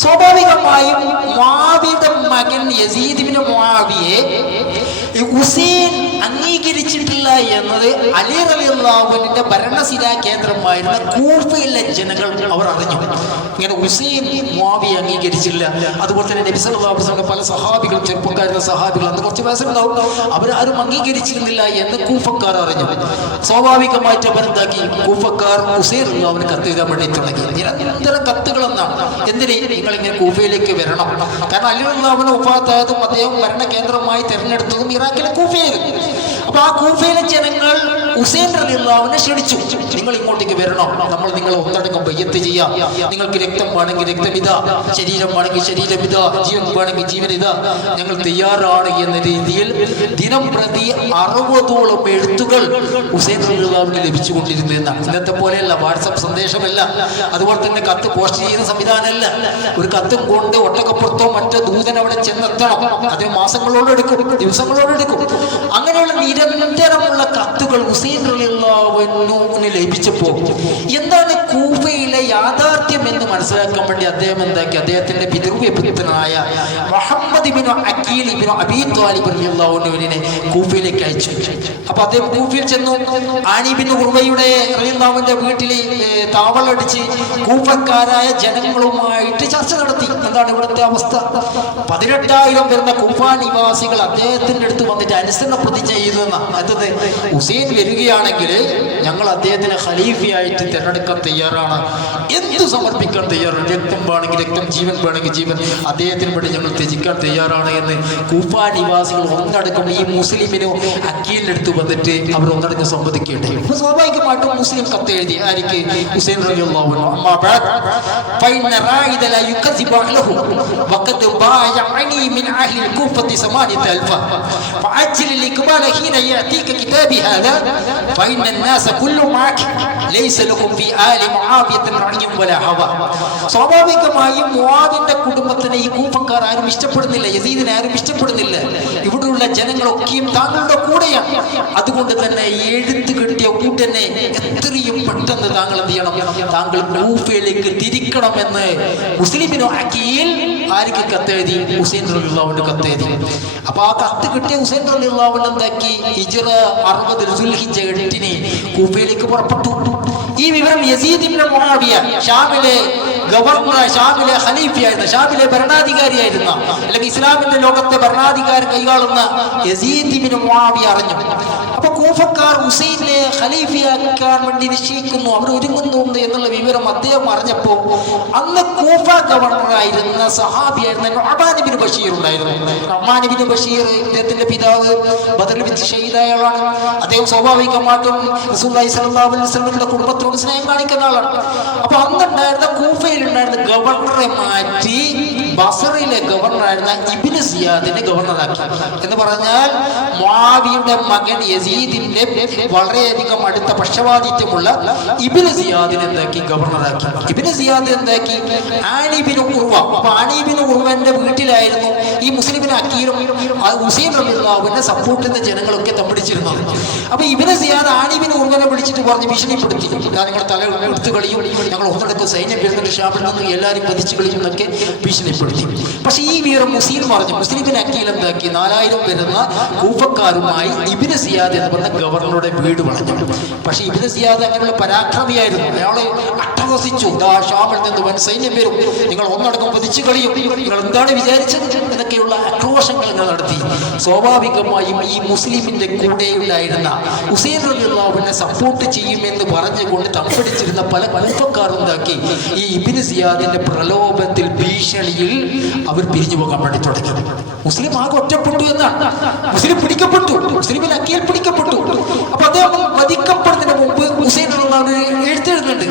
സ്വാഭാവികമായും മുആവിയുടെ മകൻ യസീദ് ഇബ്നു മുആവിയെ ഹുസൈൻ അംഗീകരിച്ചിട്ടില്ല എന്നത് അലി റളിയല്ലാഹു അൻഹുവിന്റെ ഭരണസിരാ കേന്ദ്രമായിരുന്ന കൂഫയിലെ ജനങ്ങൾ അവർ അറിഞ്ഞു. ഇങ്ങനെ ഹുസൈൻ മുആവിയെ അംഗീകരിച്ചില്ല. അതുപോലെ തന്നെ നബി സല്ലല്ലാഹു അലൈഹി വസല്ലം പല സഹാബികൾ, ചെറുപ്പക്കാരുന്ന സഹാബികൾ, അന്ന് കുറച്ച് വയസ്സുണ്ടാവും, അവരാരും അംഗീകരിച്ചിരുന്നില്ല എന്ന് കൂഫക്കാർ അറിഞ്ഞു. സ്വാഭാവികമായിട്ട് അവരെന്താക്കി? കൂഫക്കാർ ഹുസൈൻ റളിയല്ലാഹുവിന് കത്ത് എഴുതാൻ വേണ്ടി തുടങ്ങി. നിരന്തരം കത്തുകൾ എന്നാണ്. എന്തിന്? നിങ്ങളിങ്ങനെ കൂഫയിലേക്ക് വരണം. കാരണം അലി റളിയല്ലാഹു അൻഹു വഫാത്തായതും അദ്ദേഹം ഭരണ കേന്ദ്രമായി തെരഞ്ഞെടുത്തതും ഇറാഖിലെ കൂഫയായിരുന്നു. അപ്പൊ ആ കൂഫയിലെ ജനങ്ങൾ ഹുസൈൻ റളിയല്ലാഹു അൻഹുവിനെ ക്ഷണിച്ചു. നിങ്ങൾ ഇങ്ങോട്ടേക്ക് വരണം, നമ്മൾ നിങ്ങളെ ഒന്നടങ്കം ബയ്യത്ത് ചെയ്യാം. നിങ്ങൾക്ക് രക്തം വേണമെങ്കിൽ രക്തം ഇതാ, ശരീരം വേണമെങ്കിൽ ശരീരം ഇതാ, ജീവൻ വേണമെങ്കിൽ ജീവൻ ഇതാ, ഞങ്ങൾ തയ്യാറാണ് എന്ന രീതിയിൽ ദിനം പ്രതി 60ഓളം എഴുത്തുകൾ ഹുസൈൻ റളിയല്ലാഹു അൻഹുവിന് ലഭിച്ചുകൊണ്ടിരുന്നു എന്നാണ്. ഇന്നത്തെ പോലെയല്ല, വാട്സപ്പ് സന്ദേശമല്ല, അതുപോലെ തന്നെ കത്ത് പോസ്റ്റ് ചെയ്യുന്ന സംവിധാനമല്ല. ഒരു കത്തും കൊണ്ട് ഒട്ടകപ്പുറത്തോ മറ്റോ ദൂതൻ അവിടെ ചെന്നെത്തണം. അതിന് മാസങ്ങളോടെടുക്കും, ദിവസങ്ങളോടെടുക്കും. അങ്ങനെയുള്ള നിരന്തരമുള്ള കത്തുകൾ ഹുസൈൻ റളിയല്ലാഹു അൻഹുവിന് ലഭിച്ചപ്പോൾ എന്താണ് കൂഫയിലെ യാഥാർത്ഥ്യം എന്ന് മനസ്സിലാക്കാൻ വേണ്ടി അദ്ദേഹം എന്താക്കി? അദ്ദേഹത്തിന്റെ പിതൃവ്യപുത്രനായ മുഹമ്മദ് ഇബ്നു അഖീൽ ഇബ്നു അബീ ത്വാലിബ് റളിയല്ലാഹു അൻഹുവിനെ കൂഫയിലേക്ക് അയച്ചു. അപ്പൊ അദ്ദേഹം കൂഫയിൽ ചെന്നു. ആനി ബിൻ ഉർവയുടെ റളിയല്ലാഹു അൻഹുവിന്റെ വീട്ടിൽ താവളടിച്ച് കൂഫക്കാരായ ജനങ്ങളുമായിട്ട് ചർച്ച നടത്തി. എന്താണ് ഇവിടുത്തെ അവസ്ഥ? 18,000 വരുന്ന കൂഫ നിവാസികൾ അദ്ദേഹത്തിന്റെ അടുത്ത് വന്നിട്ട് അനുസരണ പ്രതിജ്ഞ ചെയ്തു എന്നാ. എന്തത്? ഹുസൈൻ വരികയാണെങ്കിൽ ഞങ്ങൾ അദ്ദേഹത്തിനെ ഖലീഫയായിട്ട് തിരഞ്ഞെടുക്കാൻ തയ്യാറാണ്, എന്തു സമർപ്പിക്കാൻ തയ്യാറാണ്, രക്തം വേണമെങ്കിൽ രക്തം, ജീവൻ വേണമെങ്കിൽ ജീവൻ, അദ്ദേഹത്തിന് വേണ്ടി ഞങ്ങൾ ത്യജിക്കാൻ തയ്യാറാണ് എന്ന് കൂഫ നിവാസികൾ ഒന്നടക്കം ഈ മുസ്ലിമിനോ അക്കീലിന്റെ അടുത്ത് വന്നിട്ട് അവർ ഒന്നടക്കം സമ്മതിക്കേണ്ടേ. അപ്പൊ സ്വാഭാവികമായിട്ടും മുസ്ലിം കത്ത് എഴുതി ആർക്ക്? ഹുസൈൻ റളിയല്ലാഹു അൻഹു. അമ്മാ ബഅദ് ഫഇന്ന റായിദ ലാ യുകസിബു അഹ്ലഹു വഖദ് ബായഅനി മിൻ അഹ്ലി الكوفة 8,000 فأجل الإقبال حين يأتيك كتابي هذا فإن الناس كل معك ليس لكم في آل معاوية رعي ولا هوى. സ്വാഭാവികമായും മുആവിന്റെ കുടുംബത്തിനെ ഈ കൂഫക്കാർ ആരും ഇഷ്ടപ്പെടുന്നില്ല, യസീദിനെ ആരും ഇഷ്ടപ്പെടുന്നില്ല. ഇവിടെയുള്ള ജനങ്ങളൊക്കെയും താങ്കളുടെ കൂടെയാണ്. അതുകൊണ്ട് തന്നെ എഴുത്ത് കിട്ടിയ കൂട്ടനെ എത്രയും പെട്ടെന്ന് താങ്കൾ എന്ത് ചെയ്യണം? താങ്കൾ കൂഫയിലേക്ക് തിരിക്കണമെന്ന് മുസ്ലിമിനോ അഖീൽ ആർക്ക് കത്തെഴുതി? ഹുസൈൻ റളിയല്ലാഹു അൻഹു കത്തെഴുതി. അപ്പൊ ആ കത്ത് കിട്ടിയ ഹുസൈൻ റളിയല്ലാഹു അൻഹു എന്താക്കി? ഹിജ്റ 60 ദുൽഹിജ്ജ 8 കൂഫയിലേക്ക് പുറപ്പെട്ടു. ഈ വിവരം യസീദ് ഇബ്നു മുആവിയ ഷാമിലെ ഗവർണർ, ഷാമിലെ ഖലീഫയായിരുന്ന, ഷാമിലെ ഭരണാധികാരിയായിരുന്ന, അല്ലെങ്കിൽ ഇസ്ലാമിന്റെ ലോകത്തെ ഭരണാധികാരം കൈകാളുന്ന യസീദ് ഇബ്നു മുആവിയ അറിഞ്ഞു. അപ്പൊ കൂഫക്കാർ ഹുസൈനെ ഖലീഫയാക്കാൻ വേണ്ടി നിശ്ചയിക്കുന്നു, അവർ ഒരുങ്ങുന്നുണ്ട് എന്നുള്ള വിവരം അദ്ദേഹം അറിഞ്ഞപ്പോ അന്ന് കൂഫ ഗവർണറായിരുന്ന സഹാബിയായിരുന്ന നുഅ്മാൻ ഇബ്നു ബഷീർ ഉണ്ടായിരുന്നു. നുഅ്മാൻ ഇബ്നു ബഷീർ അദ്ദേഹത്തിന്റെ പിതാവ് ബദറിൽ വെച്ച് ഷഹീദായ ആളാണ്. അദ്ദേഹം സ്വാഭാവികമായിട്ടും റസൂലുള്ളാഹി സ്വല്ലല്ലാഹു അലൈഹി വസല്ലമയുടെ കുടുംബത്തോട് സ്നേഹം കാണിക്കുന്ന ആളാണ്. അപ്പൊ അന്നുണ്ടായിരുന്ന കൂഫയിലുണ്ടായിരുന്ന ഗവർണറെ മാറ്റി ബസറയിലെ ഗവർണറായിരുന്ന ഇബ്നു സിയാദിനെ ഗവർണറാക്കി. എന്ന് പറഞ്ഞാൽ മുആവിയുടെ മകൻ യസീദിന്റെ വളരെയധികം അടുത്ത പക്ഷപാതിത്വമുള്ള ഇബ്നു സിയാദിനെ എന്താക്കി? ഗവർണറാക്കി. ഇബ്നു സിയാദ് എന്താക്കി? Annie bin Urwa. അപ്പൊ ആനി ബിൻ ഉർവന്റെ വീട്ടിലായിരുന്നു ഈ മുസ്ലിമിന് അക്കീലും ഹുസൈൻ റളിയല്ലാഹുവിനെ സപ്പോർട്ട് ചെയ്യുന്ന ജനങ്ങളൊക്കെ തമ്മിടിച്ചിരുന്നത്. അപ്പൊ ഇബ്നു സിയാദ് ആനി ബിൻ ഉർവനെ വിളിച്ചിട്ട് പറഞ്ഞ് ഭീഷണിപ്പെടുത്തി, നിങ്ങൾ തല എടുത്തു കളിയും, ഞങ്ങൾ ഒന്നിടക്ക് സൈന്യം വരുന്നുണ്ട്, ഷാമിൽ നിന്ന് എല്ലാവരും പതിച്ചു കളിയും എന്നൊക്കെ ഭീഷണിപ്പെടുത്തി. പക്ഷെ ഈ വീരം മുസ്ലിം പറഞ്ഞു. മുസ്ലിമിന് അക്കീൽ എന്താക്കി? 4000 വരുന്ന കൂഫക്കാരുമായി ഇബ്നു സിയാദ് എന്ന് പറഞ്ഞ ഗവർണറുടെ വീട് വളഞ്ഞു. പക്ഷെ ഇബ്നു സിയാദ് അങ്ങനെയുള്ള പരാക്രമിയായിരുന്നു. അയാളെ അട്ടഹസിച്ചു, ഷാമിൽ നിന്ന് വൻ സൈന്യം വരും, നിങ്ങൾ ഒന്നടക്കം പതിച്ചു കളിയും, നിങ്ങൾ എന്താണ് വിചാരിച്ചത് എന്നൊക്കെയുള്ള ആക്രോശങ്ങൾ നടത്തി. സ്വാഭാവികമായും ഈ മുസ്ലിമിന്റെ കൂടെ ഉണ്ടായിരുന്ന ഹുസൈൻ റളിയല്ലാഹുവിനെ സപ്പോർട്ട് ചെയ്യുമെന്ന് പറഞ്ഞുകൊണ്ട് തമ്പടിച്ചിരുന്ന പല കൂഫക്കാർ എന്താക്കി? ഈ ഇബ്നു സിയാദിന്റെ പ്രലോഭത്തിൽ, ഭീഷണിയിൽ അവർ പിരിഞ്ഞു പോകാൻ വേണ്ടി തുടങ്ങി. മുസ്ലിം ആകെ ഒറ്റപ്പെട്ടു എന്നാണ്. മുസ്ലിം പിടിക്കപ്പെട്ടു, മുസ്ലിമിന് അക്കീൽ പിടിക്കപ്പെട്ടു. അപ്പൊ അദ്ദേഹം വധിക്കപ്പെടുന്നതിന് മുമ്പ് ഹുസൈൻ റളിയല്ലാഹു എഴുത്തെഴുതുന്നുണ്ട്,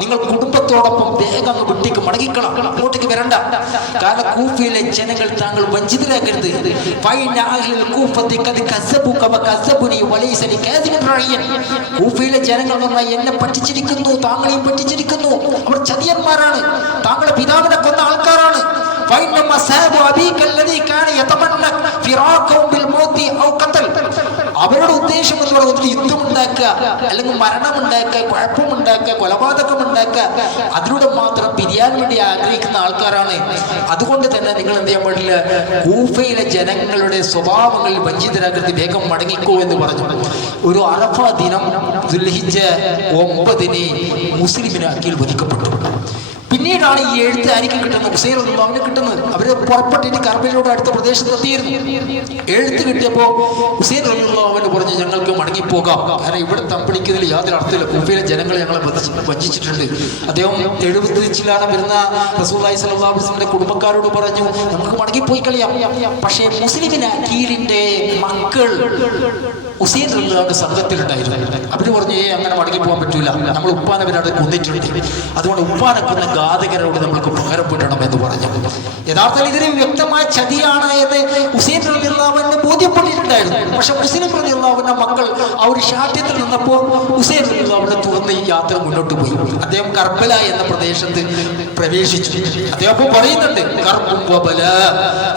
നിങ്ങൾ കുടുംബത്തോടൊപ്പം വേഗം അങ്ങ് വിട്ടേക്ക് മടങ്ങിക്കണം, അങ്ങോട്ടേക്ക് വരണ്ട. കാരണം കൂഫയിലെ ജനങ്ങൾ താങ്കൾ വഞ്ചിതരാക്കരുത്. കൂഫയിലെ ജനങ്ങൾ പറഞ്ഞാൽ എന്നെ പറ്റിച്ചിരിക്കുന്നു, താങ്കളെയും പറ്റിച്ചിരിക്കുന്നു, അവർ ചതിയന്മാരാണ്, താങ്കളുടെ പിതാവിനെ കൊന്ന ആൾക്കാരാണ്. അവരുടെ ഉദ്ദേശം എന്ന് പറയുന്നത് യുദ്ധമുണ്ടാക്കുക, അല്ലെങ്കിൽ മരണമുണ്ടാക്കുക, കുഴപ്പമുണ്ടാക്കുക, കൊലപാതകമുണ്ടാക്കുക, അതിലൂടെ മാത്രം പിരിയാൻ വേണ്ടി ആഗ്രഹിക്കുന്ന ആൾക്കാരാണ്. അതുകൊണ്ട് തന്നെ നിങ്ങൾ എന്ത് ചെയ്യാൻ പാടില്ല? കൂഫയിലെ ജനങ്ങളുടെ സ്വഭാവങ്ങളിൽ വഞ്ചിതരാകൃതി, വേഗം മടങ്ങിക്കോ എന്ന് പറഞ്ഞു. ഒരു അറഫ ദിനം ദുൽഹിജ്ജ 9 മുസ്ലിമിന് അക്കീൽ വധിക്കപ്പെട്ടു. പിന്നീടാണ് ഈ എഴുത്ത് ആയിരിക്കും കിട്ടുന്നത്, ഹുസൈൻ റളിയല്ലാഹുവിന് കിട്ടുന്നത്. അവര് പുറപ്പെട്ടിട്ട് കർബലയുടെ അടുത്ത പ്രദേശത്ത് എത്തിയിരുന്നു. എഴുത്ത് കിട്ടിയപ്പോൾ ഹുസൈൻ റളിയല്ലാഹു പറഞ്ഞു, ഞങ്ങൾക്ക് മടങ്ങിപ്പോകാം, കാരണം ഇവിടെ തമ്പിടിക്കുന്നതിൽ യാതൊരു അർത്ഥമില്ല, കൂഫയിലെ ജനങ്ങളെ ഞങ്ങളെ വഞ്ചിച്ചിട്ടുണ്ട്. അദ്ദേഹം 70 വരുന്ന റസൂലുള്ളാഹി സ്വല്ലല്ലാഹു അലൈഹി വസല്ലമയുടെ കുടുംബക്കാരോട് പറഞ്ഞു, നമുക്ക് മടങ്ങിപ്പോയി കളയാം. പക്ഷേ മുസ്ലിമിന് അക്കീലിന്റെ മക്കൾ ഹുസൈൻ റളിയല്ലാഹുവിന്റെ സംഘത്തിലുണ്ടായിരുന്നു. അവര് പറഞ്ഞു, അങ്ങനെ മടങ്ങി പോകാൻ പറ്റൂല, നമ്മൾ ഉപ്പാനെ അവരവിടെ കൊന്നിട്ടുണ്ട്, അതുകൊണ്ട് ഉപ്പാനെ കൊന്ന ഘാതകരോട് നമ്മൾക്ക് പകരപ്പെടണം എന്ന് പറഞ്ഞു. യഥാർത്ഥത്തിൽ ഇതിന് വ്യക്തമായ ചതിയാണ് എന്ന് ഹുസൈൻ റളിയല്ലാഹുവിനെ ബോധ്യപ്പെട്ടിട്ടുണ്ടായിരുന്നു. പക്ഷെ മുസ്ലിം റളിയല്ലാഹുവിന്റെ മക്കൾ ആ ഒരു ശാഠ്യത്തിൽ നിന്നപ്പോൾ ഹുസൈൻ റളിയല്ലാഹുവിനെ തുറന്ന് ഈ യാത്ര മുന്നോട്ട് പോയി. അദ്ദേഹം കർബല എന്ന പ്രദേശത്ത് പ്രവേശിച്ചു. അദ്ദേഹം പറയുന്നുണ്ട്, കർബും വബല,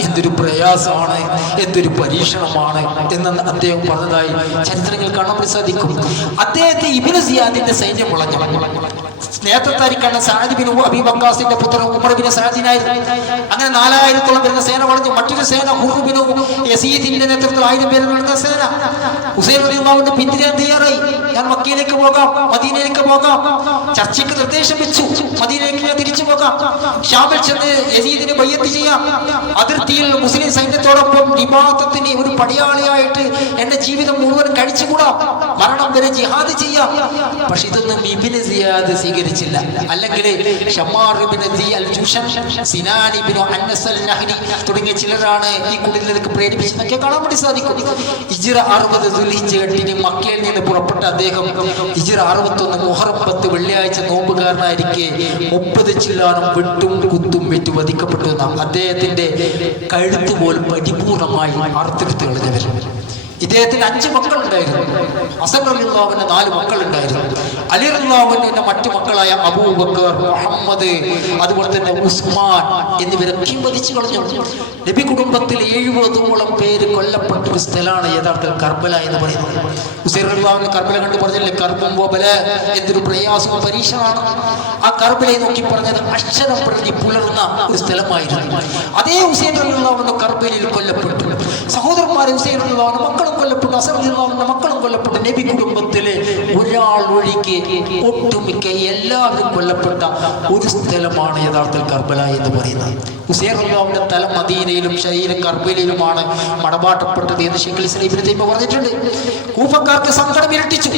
എന്തൊരു പ്രയാസമാണ്, എന്തൊരു പരീക്ഷണമാണ് എന്ന് അദ്ദേഹം പറഞ്ഞതായി ചരിത്രങ്ങൾ കാണാൻ സാധിക്കും. അദ്ദേഹത്തെ ഇബ്നു സിയാദിന്റെ സൈന്യം വളഞ്ഞു. നേതൃത്വത്തിലാണ് സഅദ് ബിൻ അബീ വഖാസിന്റെ പുത്രൻ ഉമർ ബിൻ സഅദിനായിരുന്നു. അങ്ങനെ 4000-ഓളം വരുന്ന സേന വളഞ്ഞു. മറ്റൊരു സേന ഹുർ ബിൻ യസീദിന്റെ നേതൃത്വത്തിൽ 1000 പേര് വരുന്ന സേന. ഹുസൈൻ റളിയല്ലാഹുവിന്റെ പിന്തിരിയാൻ തയ്യാറായി. ഞാൻ മക്കയിലേക്ക് പോകാം, മദീനയിലേക്ക് പോകാം. ചർച്ചയ്ക്ക് നിർദ്ദേശം വെച്ചു, മദീനയിലേക്ക് ഞാൻ തിരിച്ചു പോകാം, ഷാമിൽ ചെന്ന് യസീദിന് ബയ്യത്ത് ചെയ്യാം, അതിർത്തിയിൽ മുസ്ലിം സൈന്യത്തോടൊപ്പം ഇബാദത്തിന് ഒരു പടയാളിയായിട്ട് എന്റെ ജീവിതം മുഴുവൻ കഴിച്ചുകൂടാം, മരണം വരെ ജിഹാദ് ചെയ്യാം. പക്ഷെ ഇതൊന്നും ഇബ്നു സിയാദ് സ്വീകരിച്ചില്ല. അല്ലെങ്കിൽ ഷമ്മാർ ഇബ്നു ദി അൽ ജുഷൻ, സിനാൻ ഇബ്നു അനസ് അൽ നഹ്രി തുടങ്ങിയ ചിലരാണ് ഈ കുടിലേക്ക് പ്രേരിപ്പിച്ചതൊക്കെ കാണാൻ വേണ്ടി സാധിക്കും. ഹിജ്റ 60 ദുൽഹിജ്ജ 8 മക്കയിൽ നിന്ന് പുറപ്പെട്ട അദ്ദേഹം ഹിജ്റ 61 മുഹറം 10 വെള്ളിയാഴ്ച നോമ്പുകാരനായിരിക്കെ 30 ചില്ലാനും വെട്ടും കുത്തും വെറ്റ് വധിക്കപ്പെട്ടു എന്ന അദ്ദേഹത്തിന്റെ കഴുത്ത് പോലും പരിപൂർണമായി ആർത്തെടുത്ത് കളഞ്ഞവർ. ഇദ്ദേഹത്തിന് 5 മക്കളുണ്ടായിരുന്നു. ഹസൻ റളിയല്ലാഹുവിന് 4 മക്കളുണ്ടായിരുന്നു. അലി റളിയല്ലാഹുവിന്റെ മറ്റു മക്കളായ അബൂബക്കർ, മുഹമ്മദ്, അതുപോലെ തന്നെ ഉസ്മാൻ എന്നിവരൊക്കെ വധിച്ചു കളഞ്ഞു. നബി കുടുംബത്തിൽ 70ഓളം പേര് കൊല്ലപ്പെട്ട ഒരു സ്ഥലമാണ് യഥാർത്ഥ കർബല എന്ന് പറയുന്നത്. ഹുസൈൻ റളിയല്ലാഹു കർബല കണ്ടു പറഞ്ഞില്ലേ, കർബും വബല, എന്തൊരു പ്രയാസവും പരീക്ഷണമാണ്. ആ കർബലയെ നോക്കി പറഞ്ഞത് അക്ഷരം പ്രതി പുലർന്ന ഒരു സ്ഥലമായിരുന്നു. അതേ ഹുസൈൻ റളിയല്ലാഹു കർബലയിൽ കൊല്ലപ്പെട്ടു. സഹോദരന്മാരെ, ഹുസൈൻ റളിയല്ലാഹു മക്കളും കൊല്ലപ്പെട്ടു, ഹസൻ റളിയല്ലാഹു മക്കളും കൊല്ലപ്പെട്ടു. നബി കുടുംബത്തിലെ ഒരാൾ ഒഴികെ ഒട്ടുമിക്ക എല്ലാവരും കൊല്ലപ്പെട്ട ഒരു സ്ഥലമാണ് യഥാർത്ഥ കർബല എന്ന് പറയുന്നത്. ഹുസൈൻ റളിയല്ലാഹുവിന്റെ തല മദീനയിലും ശരീരം കർബലയിലുമാണ് മടമാട്ടപ്പെട്ടത് എന്ന് ശൈഖുൽ ഇസ്ലാം ഇബ്നു തൈമിയ്യ പറഞ്ഞിട്ടുണ്ട്. കൂഫക്കാർക്ക് സങ്കടം ഇരട്ടിച്ചു.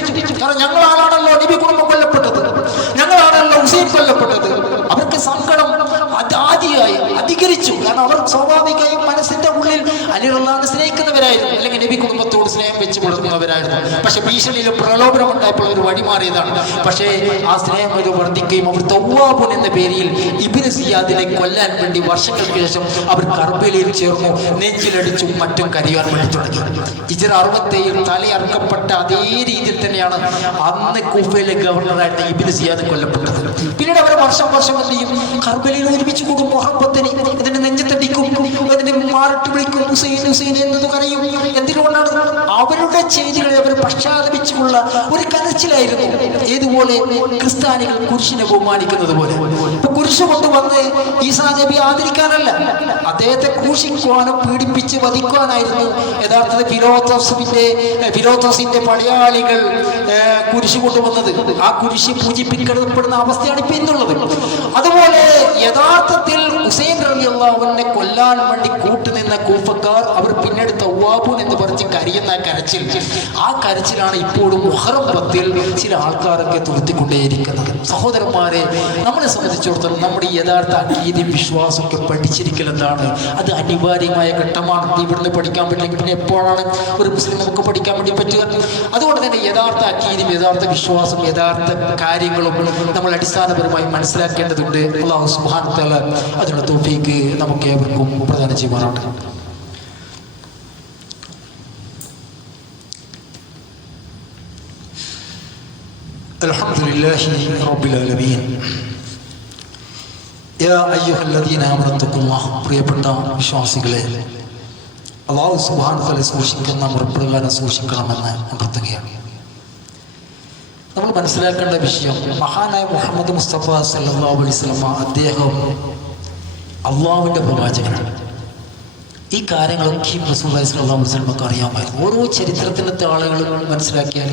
കാരണം ഞങ്ങളാണല്ലോ നബി കുടുംബം കൊല്ലപ്പെട്ടത്, ഞങ്ങളാണല്ലോ ഹുസൈൻ കൊല്ലപ്പെട്ടത്. അവർക്ക് സങ്കടം ആദിയായി അധികരിച്ചു. കാരണം അവർ സ്വാഭാവികമായും മനസ്സിന്റെ ഉള്ളിൽ അലി റളിയല്ലാഹു അൻഹു സ്നേഹിക്കുന്നവരായിരുന്നു, അല്ലെങ്കിൽ നബി കുടുംബത്തോട് സ്നേഹം വെച്ച് പുലർത്തുന്നവരായിരുന്നു. പക്ഷെ ഭീഷണിയിലും പ്രലോഭനം ഉണ്ടായപ്പോൾ അവർ വഴിമാറിയതാണ്. പക്ഷേ ആ സ്നേഹം ഒരു വർദ്ധിക്കുകയും അവർ തവ്വാബുൻ എന്ന പേരിൽ ഇബ്നു സിയാദിനെ കൊല്ലാൻ വേണ്ടി വർഷങ്ങൾക്ക് ശേഷം അവർ കർബലയിൽ ചേർന്നു. നെഞ്ചിലടിച്ചും മറ്റും കരയാൻ വേണ്ടി തുടങ്ങി. ഹിജ്റ 67 തലയറുക്കപ്പെട്ട അതേ രീതിയിൽ തന്നെയാണ് അന്ന് കൂഫയിലെ ഗവർണറായിട്ട് ഇബ്നു സിയാദ് കൊല്ലപ്പെട്ടത്. പിന്നീട് അവർ വർഷം എന്ത് ചെയ്യും? കർബലയിൽ ഒരുമിച്ച് കൂടും. മുഹബ്ബത്തിന് ഇതിന്റെ നെഞ്ചത്തടിക്കും, അതിന്റെ മാറിട്ട് വിളിക്കും, ഹുസൈൻ ഹുസൈൻ എന്നത് പറയും. എന്തുകൊണ്ടാണ്? അവരുടെ ചെയ്തികളെ അവർ പശ്ചാത്തപിച്ചുള്ള ഒരു കരച്ചിലായിരുന്നു. ഏതുപോലെ ക്രിസ്ത്യാനികൾ കുരിശിനെ ബഹുമാനിക്കുന്നത് പോലെ. ഇപ്പൊ കുരിശ് കൊണ്ടുവന്ന് ഈസാ നബി ആദരിക്കാനല്ല, അദ്ദേഹത്തെ ക്രൂശിക്കുവാനും പീഡിപ്പിച്ച് വധിക്കുവാനായിരുന്നു യഥാർത്ഥത്തിൽ ഫിലോത്തോസിന്റെ പടയാളികൾ കുരിശ് കൊണ്ടുവന്നത്. ആ കുരിശ് പൂജിപ്പിക്കപ്പെടുന്ന അവസ്ഥയാണ് ഇപ്പൊ ഇന്നുള്ളത്. അതുപോലെ യഥാർത്ഥത്തിൽ ഹുസൈൻ റളിയല്ലാഹു അൻഹുവിനെ കൊല്ലാൻ വേണ്ടി കൂട്ടുനിന്ന കൂഫക്കാർ അവർ പിന്നീട് തവ്വാബൂൻ എന്ന് പറഞ്ഞ് കരിയുന്ന കരച്ചിൽ, ആ കരച്ചിലാണ് ഇപ്പോഴും മുഹറം 10 ചില ആൾക്കാരൊക്കെ തുരുത്തിക്കൊണ്ടേയിരിക്കുന്നത്. സഹോദരന്മാരെ, നമ്മളെ സംബന്ധിച്ചിടത്തോളം നമ്മുടെ യഥാർത്ഥ അഖീദയും വിശ്വാസമൊക്കെ പഠിച്ചിരിക്കൽ എന്താണ്? അത് അനിവാര്യമായ ഘട്ടമാണ്. ഇവിടുന്ന് പഠിക്കാൻ പറ്റില്ലെങ്കിൽ പിന്നെ എപ്പോഴാണ് ഒരു മുസ്ലിം നമുക്ക് പഠിക്കാൻ വേണ്ടി പറ്റുക? അതുകൊണ്ട് തന്നെ യഥാർത്ഥ അഖീദയും യഥാർത്ഥ വിശ്വാസം യഥാർത്ഥ കാര്യങ്ങളും നമ്മൾ അടിസ്ഥാനപരമായി മനസ്സിലാക്കേണ്ടതുണ്ട്. അല്ലാഹു സുബ്ഹാനഹു വ തആല അതിനുള്ള തൗഫീഖ് നമുക്ക് ഏവർക്കും പ്രദാനം ചെയ്യുമാറാവട്ടെ. അൽഹംദുലില്ലാഹി റബ്ബിൽ ആലമീൻ. യാ അയ്യുഹല്ലദീന ആമനൂ തഖുല്ലാഹ്. പ്രിയപ്പെട്ട വിശ്വാസികളെ, അല്ലാഹു സുബ്ഹാനഹു വ തആല സൂക്ഷിക്കുന്ന മുറപ്രകാരം സൂക്ഷിക്കണമെന്ന് ഉണർത്തുകയാണ്. നമ്മൾ മനസ്സിലാക്കേണ്ട വിഷയം, മഹാനായ മുഹമ്മദ് മുസ്തഫ സല്ലല്ലാഹു അലൈഹി വസല്ലം അദ്ദേഹം അള്ളാഹുവിൻ്റെ പ്രവാചകനാണ്. ഈ കാര്യങ്ങളൊക്കെയും റസൂലുള്ളാഹി സ്വല്ലല്ലാഹു അലൈഹി വസല്ലമക്ക് അറിയാമായിരുന്നു. ഓരോ ചരിത്രത്തിൻ്റെ ആളുകൾ മനസ്സിലാക്കിയാൽ,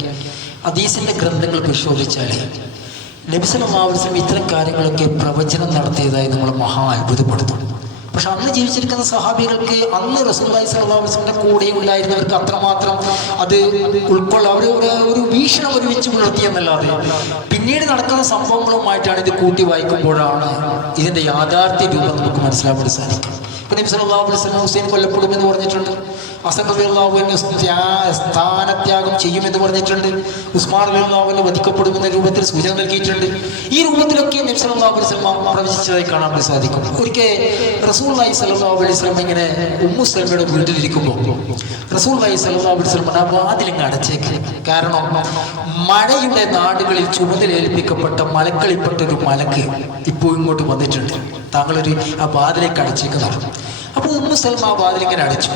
ഹദീസിൻ്റെ ഗ്രന്ഥങ്ങൾ പരിശോധിച്ചാൽ നബി സല്ലല്ലാഹു അലൈഹി വസല്ലം ഇത്തരം കാര്യങ്ങളൊക്കെ പ്രവചനം നടത്തിയതായി നമ്മൾ മഹാ അത്ഭുതപ്പെടുത്തും. പക്ഷെ അന്ന് ജീവിച്ചിരിക്കുന്ന സഹാബികൾക്ക്, അന്ന് റസൂലുള്ളാഹി സ്വല്ലല്ലാഹു അലൈഹി വസല്ലമയുടെ കൂടെ ഉണ്ടായിരുന്നവർക്ക് അത്രമാത്രം അത് ഉൾക്കൊള്ളാൻ ഒരു വീക്ഷണം ഒരുമിച്ച് പുലർത്തിയെന്നല്ലാതെ പിന്നീട് നടക്കുന്ന സംഭവങ്ങളുമായിട്ടാണ് ഇത് കൂട്ടി വായിക്കുമ്പോഴാണ് ഇതിൻ്റെ യാഥാർത്ഥ്യ രൂപം നമുക്ക് മനസ്സിലാക്കാൻ സാധിക്കും. ഇപ്പം നബി സല്ലല്ലാഹു അലൈഹി വസല്ലം ഹുസൈൻ കൊല്ലപ്പെടുമെന്ന് പറഞ്ഞിട്ടുണ്ട്. ഹസൻ റളിയല്ലാഹു അൻഹു സ്ഥാനത്യാഗം ചെയ്യുമെന്ന് പറഞ്ഞിട്ടുണ്ട്. ഉസ്മാൻ റളിയല്ലാഹു അൻഹു വധിക്കപ്പെടുമെന്ന രൂപത്തിൽ സൂചന നൽകിയിട്ടുണ്ട്. ഈ രൂപത്തിലൊക്കെ നബി സല്ലല്ലാഹു അലൈഹി വസല്ലം പ്രവചിച്ചതായി കാണാൻ വേണ്ടി സാധിക്കും. ഒരിക്കൽ റസൂലുള്ളാഹി സ്വല്ലല്ലാഹു അലൈഹി വസല്ലം ഇങ്ങനെ ഉമ്മു സലമയുടെ വീട്ടിലിരിക്കുമ്പോൾ റസൂലുള്ളാഹി സ്വല്ലല്ലാഹു അലൈഹി വസല്ലം ആ വാതിലിങ്ങ് അടച്ചേക്ക്. കാരണം മഴയുടെ നാടുകളിൽ ചുമതലയേൽപ്പിക്കപ്പെട്ട മലക്കളിൽപ്പെട്ട ഒരു മലക്ക് ഇപ്പോൾ ഇങ്ങോട്ട് വന്നിട്ടുണ്ട്. താങ്കളൊരു ആ വാതിലേക്ക് അടച്ചേക്കുന്നതാണ്. അപ്പോൾ ഉമ്മു സലമ ആ വാതിലിങ്ങനെ അടച്ചു.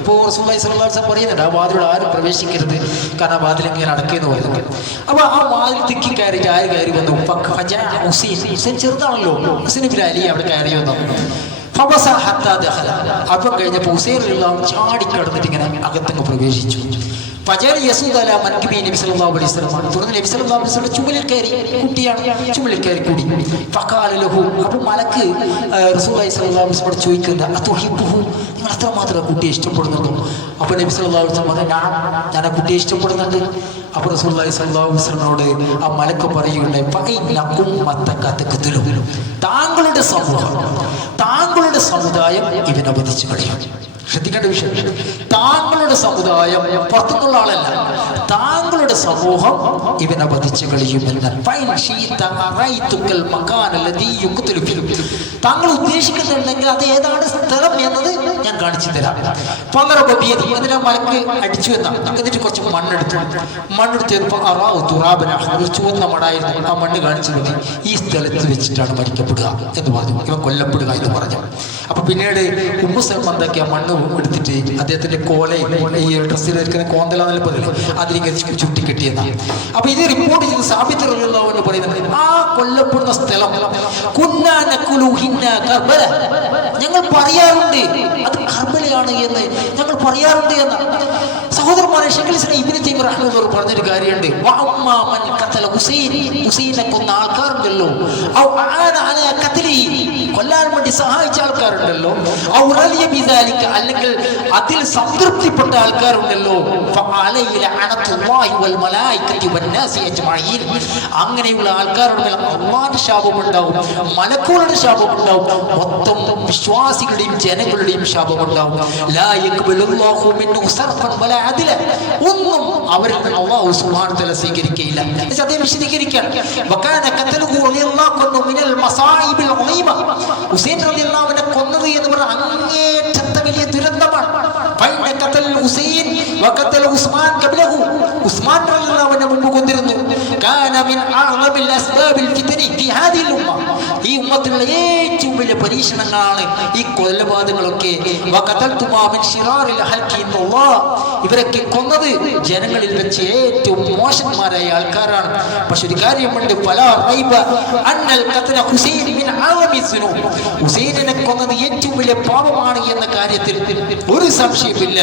ഇപ്പോൾ റസൂലുള്ളാഹി സ്വല്ലല്ലാഹു അലൈഹി വസല്ലം പറയുന്നുണ്ട്, ആ വാതിലൂടെ ആരും പ്രവേശിക്കരുത്, കാരണം ആ വാതിലിങ്ങനെ അടക്കിയെന്ന് പറയുന്നത്. അപ്പോൾ ആ വാതിൽ തിക്കി കയറി കയറി വന്നു. ഹുസൈൻ ചെറുതാണല്ലോ, ഹുസൈൻ ഇബ്നു അലി അവിടെ കയറി വന്നു. അപ്പം കഴിഞ്ഞപ്പോൾ ഹുസൈൻ റളിയല്ലാഹു അൻഹു ചാടിക്കടന്നിട്ട് ഇങ്ങനെ അകത്തങ്ങ് പ്രവേശിച്ചു. നബി സല്ലല്ലാഹു അലൈഹി വസല്ലം തുടർന്ന് നബി സല്ലല്ലാഹു അലൈഹി വസല്ലം ചുമലിൽ കയറി, കുട്ടിയാണ്, ചുമലിൽ കയറി കൂടി. അപ്പോൾ മലക്ക് റസൂലുള്ളാഹി സ്വല്ലല്ലാഹു അലൈഹി വസല്ലം ചോദിക്കുന്നത്, അതുഹിബ്ബുഹു, നിങ്ങൾ അത്രമാത്രം കുട്ടിയെ ഇഷ്ടപ്പെടുന്നുണ്ടോ? അപ്പോൾ നബി സല്ലല്ലാഹു അലൈഹി വസല്ലം പറഞ്ഞു, ഞാൻ ആ കുട്ടിയെ ഇഷ്ടപ്പെടുന്നുണ്ട്. അപ്പോൾ റസൂലുള്ളാഹി സ്വല്ലല്ലാഹു അലൈഹി വസല്ലമയോട് ആ മലക്ക് പറയുകയുണ്ടായി, താങ്കളുടെ സമുദായം ഇവനെ വധിച്ചു കഴിയും. ശ്രദ്ധിക്കേണ്ട വിഷയം, താങ്കളുടെ സമുദായം പുറത്തുനിന്നുള്ള ആളല്ല, താങ്കളുടെ സമൂഹം ഇവനെ വധിച്ചു കഴിയുമെന്ന്. താങ്കൾ ഉദ്ദേശിക്കുന്നുണ്ടെങ്കിൽ അത് ഏതാണ് സ്ഥലം എന്നത് ഞാൻ കാണിച്ചു തരാം. അതിനെ മലക്ക് അടിച്ചു എന്നാണ്. എന്നിട്ട് കുറച്ച് മണ്ണെടുത്തു ഒരു ചുവന്ന മടായിരുന്നു. ആ മണ്ണ് കാണിച്ചു കൊടുത്തി, ഈ സ്ഥലത്ത് വെച്ചിട്ടാണ് മരിക്കപ്പെടുക എന്ന് പറഞ്ഞു, ഇവൻ കൊല്ലപ്പെടുക എന്ന് പറഞ്ഞു. അപ്പൊ പിന്നീട് ഉമ്മു സലമ എന്താക്കി, ആ മണ്ണ് എടുത്തിട്ട് അദ്ദേഹത്തിന്റെ കോലയും ഈ ഡ്രസ്സിൽ ഇരിക്കുന്ന കോന്തലെന്ന് പറയില്ല, അതിലേക്ക് ചുറ്റിക്കെട്ടിയെന്നാണ്. അപ്പൊ ഇത് റിപ്പോർട്ട് ചെയ്ത് സാബിത്ത് റളിയല്ലാഹു അൻഹു പറയുന്നത്, ആ കൊല്ലപ്പെടുന്ന സ്ഥലം ഞങ്ങൾ പറയാറുണ്ട് അത് കർബലയാണ് എന്ന് ഞങ്ങൾ പറയാറുണ്ട് എന്ന്. സഹോദരന്മാരെ, ശൈഖുൽ ഇസ്ലാം ഇബ്നു തൈമിയ്യ റഹിമഹുല്ലാഹ് പറഞ്ഞൊരു കാര്യമുണ്ട്, ഹുസൈനെ കൊന്ന ആൾക്കാരുണ്ടല്ലോ, കൊല്ലാൻ വേണ്ടി സഹായിച്ച ആൾക്കാരുണ്ടല്ലോ, അല്ലെങ്കിൽ അതിൽ സംതൃപ്തിപ്പെട്ട ആൾക്കാരുണ്ടല്ലോ, അങ്ങനെയുള്ള ആൾക്കാരുടെ മേൽ അള്ളാന്റെ ശാപമുണ്ടാവും, മലക്കുകളുടെ ശാപമുണ്ടാവും, മൊത്തം വിശ്വാസികളുടെയും ജനങ്ങളുടെയും ശാപമുണ്ടാവും. ഒന്നും അവരിൽ നിന്ന് അല്ലാഹു സുബ്ഹാനഹു വ തആല സ്വീകരിക്കുകയില്ല. അതേ വിശദീകരിക്കാൻ ഹുസൈൻ റളിയല്ലാഹു അൻഹു കൊന്നത് എന്ന് പറഞ്ഞ അങ്ങേറ്റത്തെ വലിയ ദുരന്തമാണ്. ഉസ്മാൻ റളിയല്ലാഹു അൻഹു മുമ്പ് കൊന്നിരുന്നു. ഈ ഉമ്മത്തിലുള്ള ഏറ്റവും വലിയ പരീക്ഷണങ്ങളാണ് ഈ കൊലപാതകങ്ങളൊക്കെ. ഇവരൊക്കെ കൊന്നത് ജനങ്ങളിൽ വെച്ച് ഏറ്റവും മോശന്മാരായ ആൾക്കാരാണ്. പക്ഷെ ഒരു കാര്യമുണ്ട്, ഹുസൈനെ കൊന്നത് ഏറ്റവും വലിയ പാപമാണ് എന്ന കാര്യത്തിൽ ഒരു സംശയമില്ല.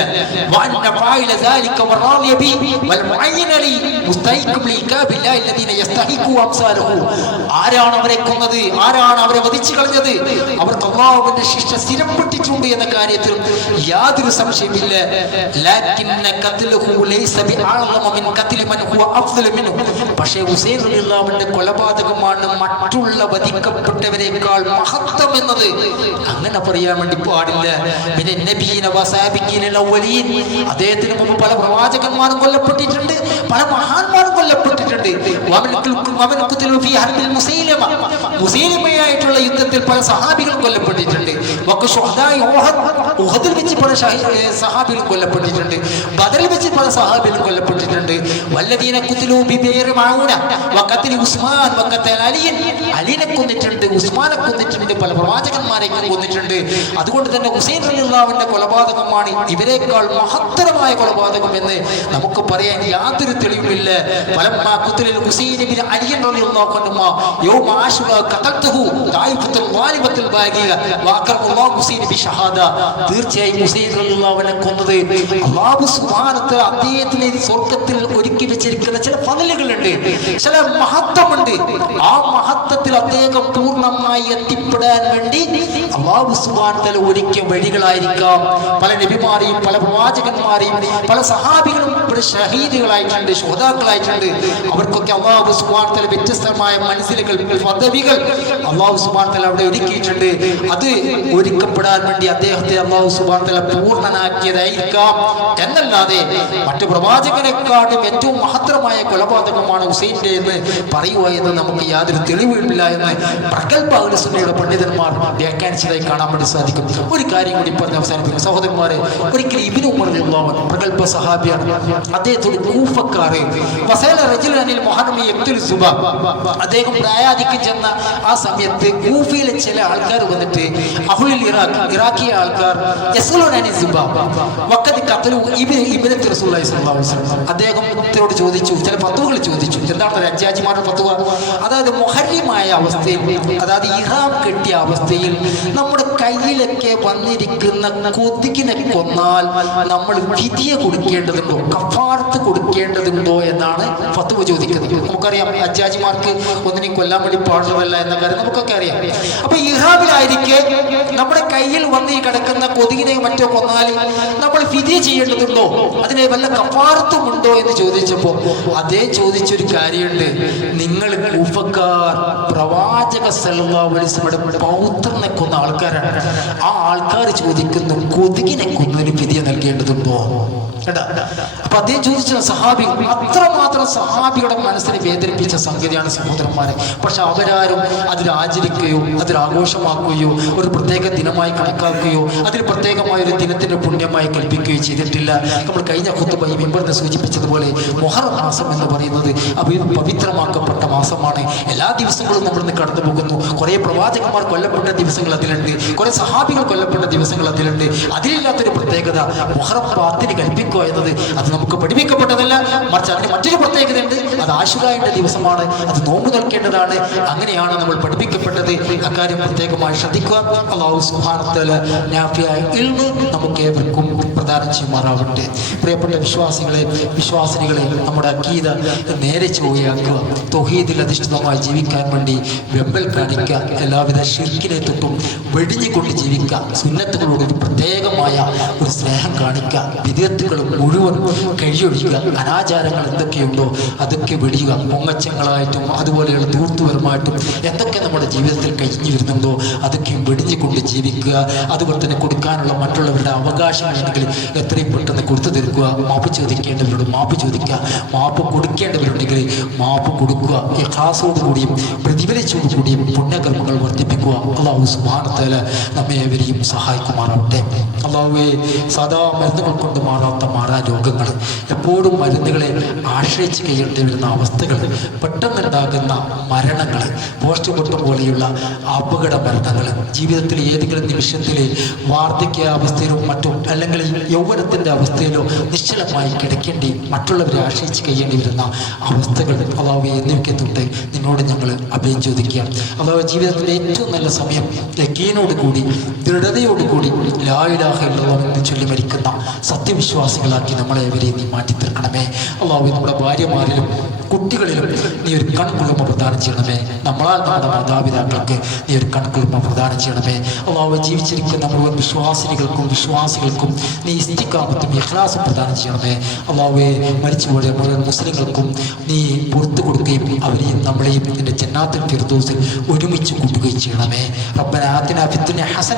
ആരാണ് അവരെ കൊന്നത്, ആരാണ് അവരെ വധിച്ചു കളഞ്ഞത്, അവർക്ക് അല്ലാഹുവിന്റെ ശിക്ഷ സ്ഥിരപ്പെട്ടിട്ടുണ്ട് എന്ന കാര്യത്തിൽ യാതൊരു സംശയമില്ല. പക്ഷേ ഹുസൈൻ റളിയല്ലാഹു അൻഹുവിന്റെ കൊലപാതകമാണ് മറ്റുള്ള വധിക്കപ്പെട്ടവരെക്കാൾ മഹത്വം എന്നത് അങ്ങനെ പറയാൻ വേണ്ടി പാടില്ല. പിന്നെ അദ്ദേഹത്തിന് മുമ്പ് പല പ്രവാചകന്മാരും കൊല്ലപ്പെട്ടിട്ടുണ്ട്, പല മഹാന്മാരും കൊല്ലപ്പെട്ടിട്ടുണ്ട്. മുസൈലിമയായിട്ടുള്ള യുദ്ധത്തിൽ പല സഹാബികളും കൊല്ലപ്പെട്ടിട്ടുണ്ട്. ഉഹദിൽ വെച്ച് പല സഹാബികളും കൊല്ലപ്പെട്ടിട്ടുണ്ട്, ബദറിൽ വെച്ച് പല സഹാബികളും കൊല്ലപ്പെട്ടിട്ടുണ്ട്. വല്ലദീന ഖുതിലൂ ബിബിഇർ മഊന വഖത്ലി ഉസ്മാൻ വഖത്ല അലിയൻ, അലിനെ കൊന്നിട്ടുണ്ട്, ഉസ്മാനെ കൊന്നിട്ടുണ്ട്, പല പ്രവാചകന്മാരെ കൊന്നിട്ടുണ്ട്. അതുകൊണ്ട് തന്നെ ഹുസൈൻ റളിയല്ലാഹു അൻഹുവിന്റെ കൊലപാതകമാണ് ഇവരെക്കാൾ മഹത്തരമായ കൊലപാതകം എന്ന് നമുക്ക് പറയാൻ യാതൊരു തെളിവുമില്ല. ഫലമ്മാ ഖുതിലൽ ഹുസൈൻ ഇബ്നു അലി റളിയല്ലാഹു അൻഹു യൗമ ആശുറ ഖതൽതുഹു ദായിഫത്തുൽ വാലിബത്തുൽ ബാഗിയ വഅഖറല്ലാഹു ഹുസൈൻ ബിശഹാദ. തീർച്ചയായും ഹുസൈൻ റളിയല്ലാഹു അൻഹു കൊന്നത് അല്ലാഹു സുബ്ഹാനഹു വ തആല അദ്ദേഹത്തിന് സ്വർഗ്ഗത്തിൽ ഒരുക്കി വെച്ചിരിക്കുന്ന ചില ഫളലുകളുണ്ട്, ചില മഹത്വമുണ്ട്. ആ മഹത്വത്തിൽ അദ്ദേഹം പൂർണ്ണമായി എത്തിപ്പെടാൻ വേണ്ടി അല്ലാഹു സുബ്ഹാനഹു വ തആല ഒരുക്കിയ വഴികളായിരിക്കാം. പല നബിമാരെയും പല പ്രവാചകന്മാരെയും പല സഹാബികളും ഇവിടെ ഷഹീദുകളായിട്ടുണ്ട്, ശുഹദാക്കളായിട്ടുണ്ട്. അവർക്കൊക്കെ അല്ലാഹു സുബ്ഹാനഹു വ തആല വ്യത്യസ്തമായ മനസ്സിലുകൾ, പദവികൾ അല്ലാഹു സുബ്ഹാനഹു വ തആല അവിടെ ഒരുക്കിയിട്ടുണ്ട്. അത് ഒരുക്കപ്പെടാൻ വേണ്ടി അദ്ദേഹത്തെ അല്ലാഹു സുബ്ഹാനഹു വ തആല പൂർണ്ണനാക്കിയതായിരിക്കാം എന്നല്ലാതെ മറ്റു പ്രവാചകനെക്കാളും ഏറ്റവും മഹത്തരമായ കൊലപാതകമാണ് ഹുസൈൻ്റെ എന്ന് പറയുക എന്ന് നമുക്ക് യാതൊരു തെളിവുമില്ല എന്ന് പ്രഗൽഭ അഹ്ലുസുന്നയുടെ പണ്ഡിതന്മാർ വ്യാഖ്യാനിച്ചതായി കാണാൻ വേണ്ടി സാധിക്കും. ഒരു കാര്യം കൂടി പറഞ്ഞ് അവസാനിപ്പിക്കും സഹോദരന്മാരെ. ഒരിക്കലും ഇബ്നു ഉമർ റളിയല്ലാഹു അൻഹു പ്രഗൽഭ സഹാബിയാണ്. അദ്ദേഹത്തോട് കൂഫക്കാരെ അദ്ദേഹം പ്രായാധിക്യം ചെന്ന ആ സമയത്ത് കൂഫയിലെ ചില ആൾക്കാർ വന്നിട്ട് അഹ്ലുൽ ഇറാഖിയ ആൾക്കാർ അദ്ദേഹത്തോട് ചോദിച്ചു, ചില ഫത്വകൾ ചോദിച്ചു. എന്താണ് രാജ്യാജിമാരുടെ ഫത്വ? അതായത് മുഹരിമായ അവസ്ഥയിൽ, അതായത് ഇഹ്റാം കെട്ടിയ അവസ്ഥയിൽ നമ്മുടെ കയ്യിലൊക്കെ വന്നിരിക്കുന്ന കൊതുകിനെ കൊന്നാൽ നമ്മൾ ഫിദിയ കൊടുക്കേണ്ടതുണ്ടോ, കഫാറത്ത് കൊടുക്കേണ്ടതുണ്ടോ എന്നാണ് ഫത്വ ചോദിക്കുന്നത്. നമുക്കറിയാം ഹജ്ജാജിമാർക്ക് ഒന്നിനെയും കൊല്ലാൻ വേണ്ടി പാടുള്ളതല്ല എന്ന കാര്യം നമുക്കൊക്കെ അറിയാം. അപ്പൊ ഇഹ്റാമിലായിരിക്കെ നമ്മുടെ കയ്യിൽ വന്ന് ഈ കിടക്കുന്ന കൊതുകിനെ മറ്റോ കൊന്നാൽ നമ്മൾ ഫിദിയ ചെയ്യേണ്ടതുണ്ടോ, അതിനെ വല്ല കഫാറത്തും ഉണ്ടോ എന്ന് ചോദിച്ചപ്പോൾ അതേ ചോദിച്ചൊരു കാര്യമുണ്ട്. നിങ്ങൾ കൂഫക്കാർ പ്രവാചക സല്ലല്ലാഹു അലൈഹി വസല്ലമയുടെ പൗത്രനെ കൊന്ന ആൾക്കാരാണ്. ആ ആൾക്കാർ ചോദിക്കുന്നു കൊതുകിനെ കൊന്നതിന് ഫിദിയ നൽകേണ്ടതുണ്ടോ. അപ്പൊ അദ്ദേഹം ചോദിച്ച സഹാബി അത്രമാത്രം സഹാബിയുടെ മനസ്സിനെ വേദനിപ്പിച്ച സംഗതിയാണ് സഹോദരന്മാരെ. പക്ഷെ അവരാരും അതിൽ ആചരിക്കുകയോ അതിൽ ആഘോഷമാക്കുകയോ ഒരു പ്രത്യേക ദിനമായി കണക്കാക്കുകയോ അതിൽ പ്രത്യേകമായ ഒരു ദിനത്തിന്റെ പുണ്യമായി കൽപ്പിക്കുകയോ ചെയ്തിട്ടില്ല. നമ്മൾ കഴിഞ്ഞ ഖുതുബ ഈ മിമ്പറിനെ സൂചിപ്പിച്ചതുപോലെ മുഹറം മാസം എന്ന് പറയുന്നത് പവിത്രമാക്കപ്പെട്ട മാസമാണ്. എല്ലാ ദിവസങ്ങളും നമ്മൾ ഇന്ന് കടന്നു പോകുന്നു. കുറെ പ്രവാചകന്മാർ കൊല്ലപ്പെട്ട ദിവസങ്ങൾ അതിലുണ്ട്, കുറെ സഹാബികൾ കൊല്ലപ്പെട്ട ദിവസങ്ങൾ അതിലുണ്ട്. അതിലില്ലാത്തൊരു പ്രത്യേകത മുഹറം 10 കൽപ്പിക്കുക എന്നത് അത് നമുക്ക് പഠിപ്പിക്കപ്പെട്ടതല്ല. മാത്രമല്ല, മറിച്ച് അതിന് മറ്റൊരു പ്രത്യേകതയുണ്ട്. അത് ആശുറായുടെ ദിവസമാണ്, അത് നോമ്പ് നോൽക്കേണ്ടതാണ്. അങ്ങനെയാണ് നമ്മൾ പഠിപ്പിക്കപ്പെട്ടത്. അക്കാര്യം പ്രത്യേകമായി ശ്രദ്ധിക്കുക. അല്ലാഹു സുബ്ഹാനഹു വ തആല നാഫിയായ ഇൽമ് നമുക്ക് ഏവർക്കും പ്രദാനം ചെയ്യുമാറാവട്ടെ. പ്രിയപ്പെട്ട വിശ്വാസിനികളെ, നമ്മുടെ അഖീദ നേരെ ചൊവ്വയാക്കുക. തൗഹീദിൽ അധിഷ്ഠിതമായി ജീവിക്കാൻ വേണ്ടി വെമ്പൽ കാണിക്കുക. എല്ലാവിധ ശിർക്കിനെ തൊട്ടും വെടിഞ്ഞുകൊണ്ട് ജീവിക്കുക. സുന്നത്തുകളോട് ഒരു പ്രത്യേകമായ ഒരു സ്നേഹം കാണിക്കുക. വിദഗ്ധകൾ മുഴുവൻ കഴിയൊഴിക്കുക. അനാചാരങ്ങൾ എന്തൊക്കെയുണ്ടോ അതൊക്കെ വെടിയുക. പൊങ്ങച്ചങ്ങളായിട്ടും അതുപോലെയുള്ള ധൂർത്തുപരമായിട്ടും എന്തൊക്കെ നമ്മുടെ ജീവിതത്തിൽ കഴിഞ്ഞു വരുന്നുണ്ടോ അതൊക്കെയും വെടിഞ്ഞുകൊണ്ട് ജീവിക്കുക. അതുപോലെ തന്നെ കൊടുക്കാനുള്ള മറ്റുള്ളവരുടെ അവകാശങ്ങളുണ്ടെങ്കിൽ എത്രയും പെട്ടെന്ന് കൊടുത്തു തീർക്കുക. മാപ്പ് ചോദിക്കേണ്ടവരോട് മാപ്പ് ചോദിക്കുക. മാപ്പ് കൊടുക്കേണ്ടവരുണ്ടെങ്കിൽ മാപ്പ് കൊടുക്കുക. ഇഖ്ലാസോടുകൂടിയും പ്രതിഫലിച്ചോടുകൂടിയും പുണ്യകർമ്മങ്ങൾ വർദ്ധിപ്പിക്കുക. അല്ലാഹു സുബ്ഹാനഹു വ തആല നമ്മെ ഏവരെയും സഹായിക്കുമാറാവട്ടെ. അല്ലാഹുവേ, സാധാ മരുന്നുകൾ കൊണ്ട് മാറാത്ത മാറാ രോഗങ്ങൾ, എപ്പോഴും മരുന്നുകളെ ആശ്രയിച്ച് കഴിയേണ്ടി വരുന്ന അവസ്ഥകൾ, പെട്ടെന്നുണ്ടാകുന്ന മരണങ്ങൾ, പോസ്റ്റ്മോർട്ടം പോലെയുള്ള അപകട മരണങ്ങൾ, ജീവിതത്തിൽ ഏതെങ്കിലും നിമിഷത്തിൽ വാർദ്ധക്യാവസ്ഥയിലോ മറ്റും അല്ലെങ്കിൽ യൗവനത്തിൻ്റെ അവസ്ഥയിലോ നിശ്ചലമായി കിടക്കേണ്ടി മറ്റുള്ളവരെ ആശ്രയിച്ച് കഴിയേണ്ടി വരുന്ന അവസ്ഥകൾ അല്ലാഹുവേ എന്നിവയ്ക്ക് തൊട്ട് നിന്നോട് ഞങ്ങൾ അഭയം ചോദിക്കുക. അല്ലാഹുവേ, ജീവിതത്തിൻ്റെ ഏറ്റവും നല്ല സമയം യഖീനോടുകൂടി ദൃഢതയോടുകൂടി ലാ ഇലാഹ ഇല്ലല്ലാഹ് എന്ന് ചൊല്ലി മരിക്കുന്ന സത്യവിശ്വാസികളാക്കി നമ്മളെ ഇവരെ നീ മാറ്റി തീർക്കണമേ. അല്ലാഹുവേ, നമ്മുടെ ഭാര്യമാരിലും കുട്ടികളിലും നീ ഒരു കൺകുളിർമ പ്രദാനം ചെയ്യണമേ. നമ്മളാൽ നമ്മുടെ മാതാപിതാക്കൾക്ക് നീ ഒരു കൺകുളിർമ പ്രദാനം ചെയ്യണമേ. അല്ലാഹുവേ, ജീവിച്ചിരിക്കുന്ന മുഴുവൻ വിശ്വാസികൾക്കും നീ ഇസ്തിഖാമത്തും ഇഖ്ലാസും പ്രദാനം ചെയ്യണമേ. അല്ലാഹുവേ, മരിച്ചുപോയ മുഴുവൻ മുസ്ലിങ്ങൾക്കും നീ പുറത്തു കൊടുക്കുകയും അവരെയും നമ്മളെയും നിന്റെ ജന്നാത്തുൽ ഫിർദൗസിൽ ഒരുമിച്ച് കൂട്ടുകയും ചെയ്യണമേ. റബ്ബനാ ആതിനാ ഫിദ്ദുനിയ ഹസന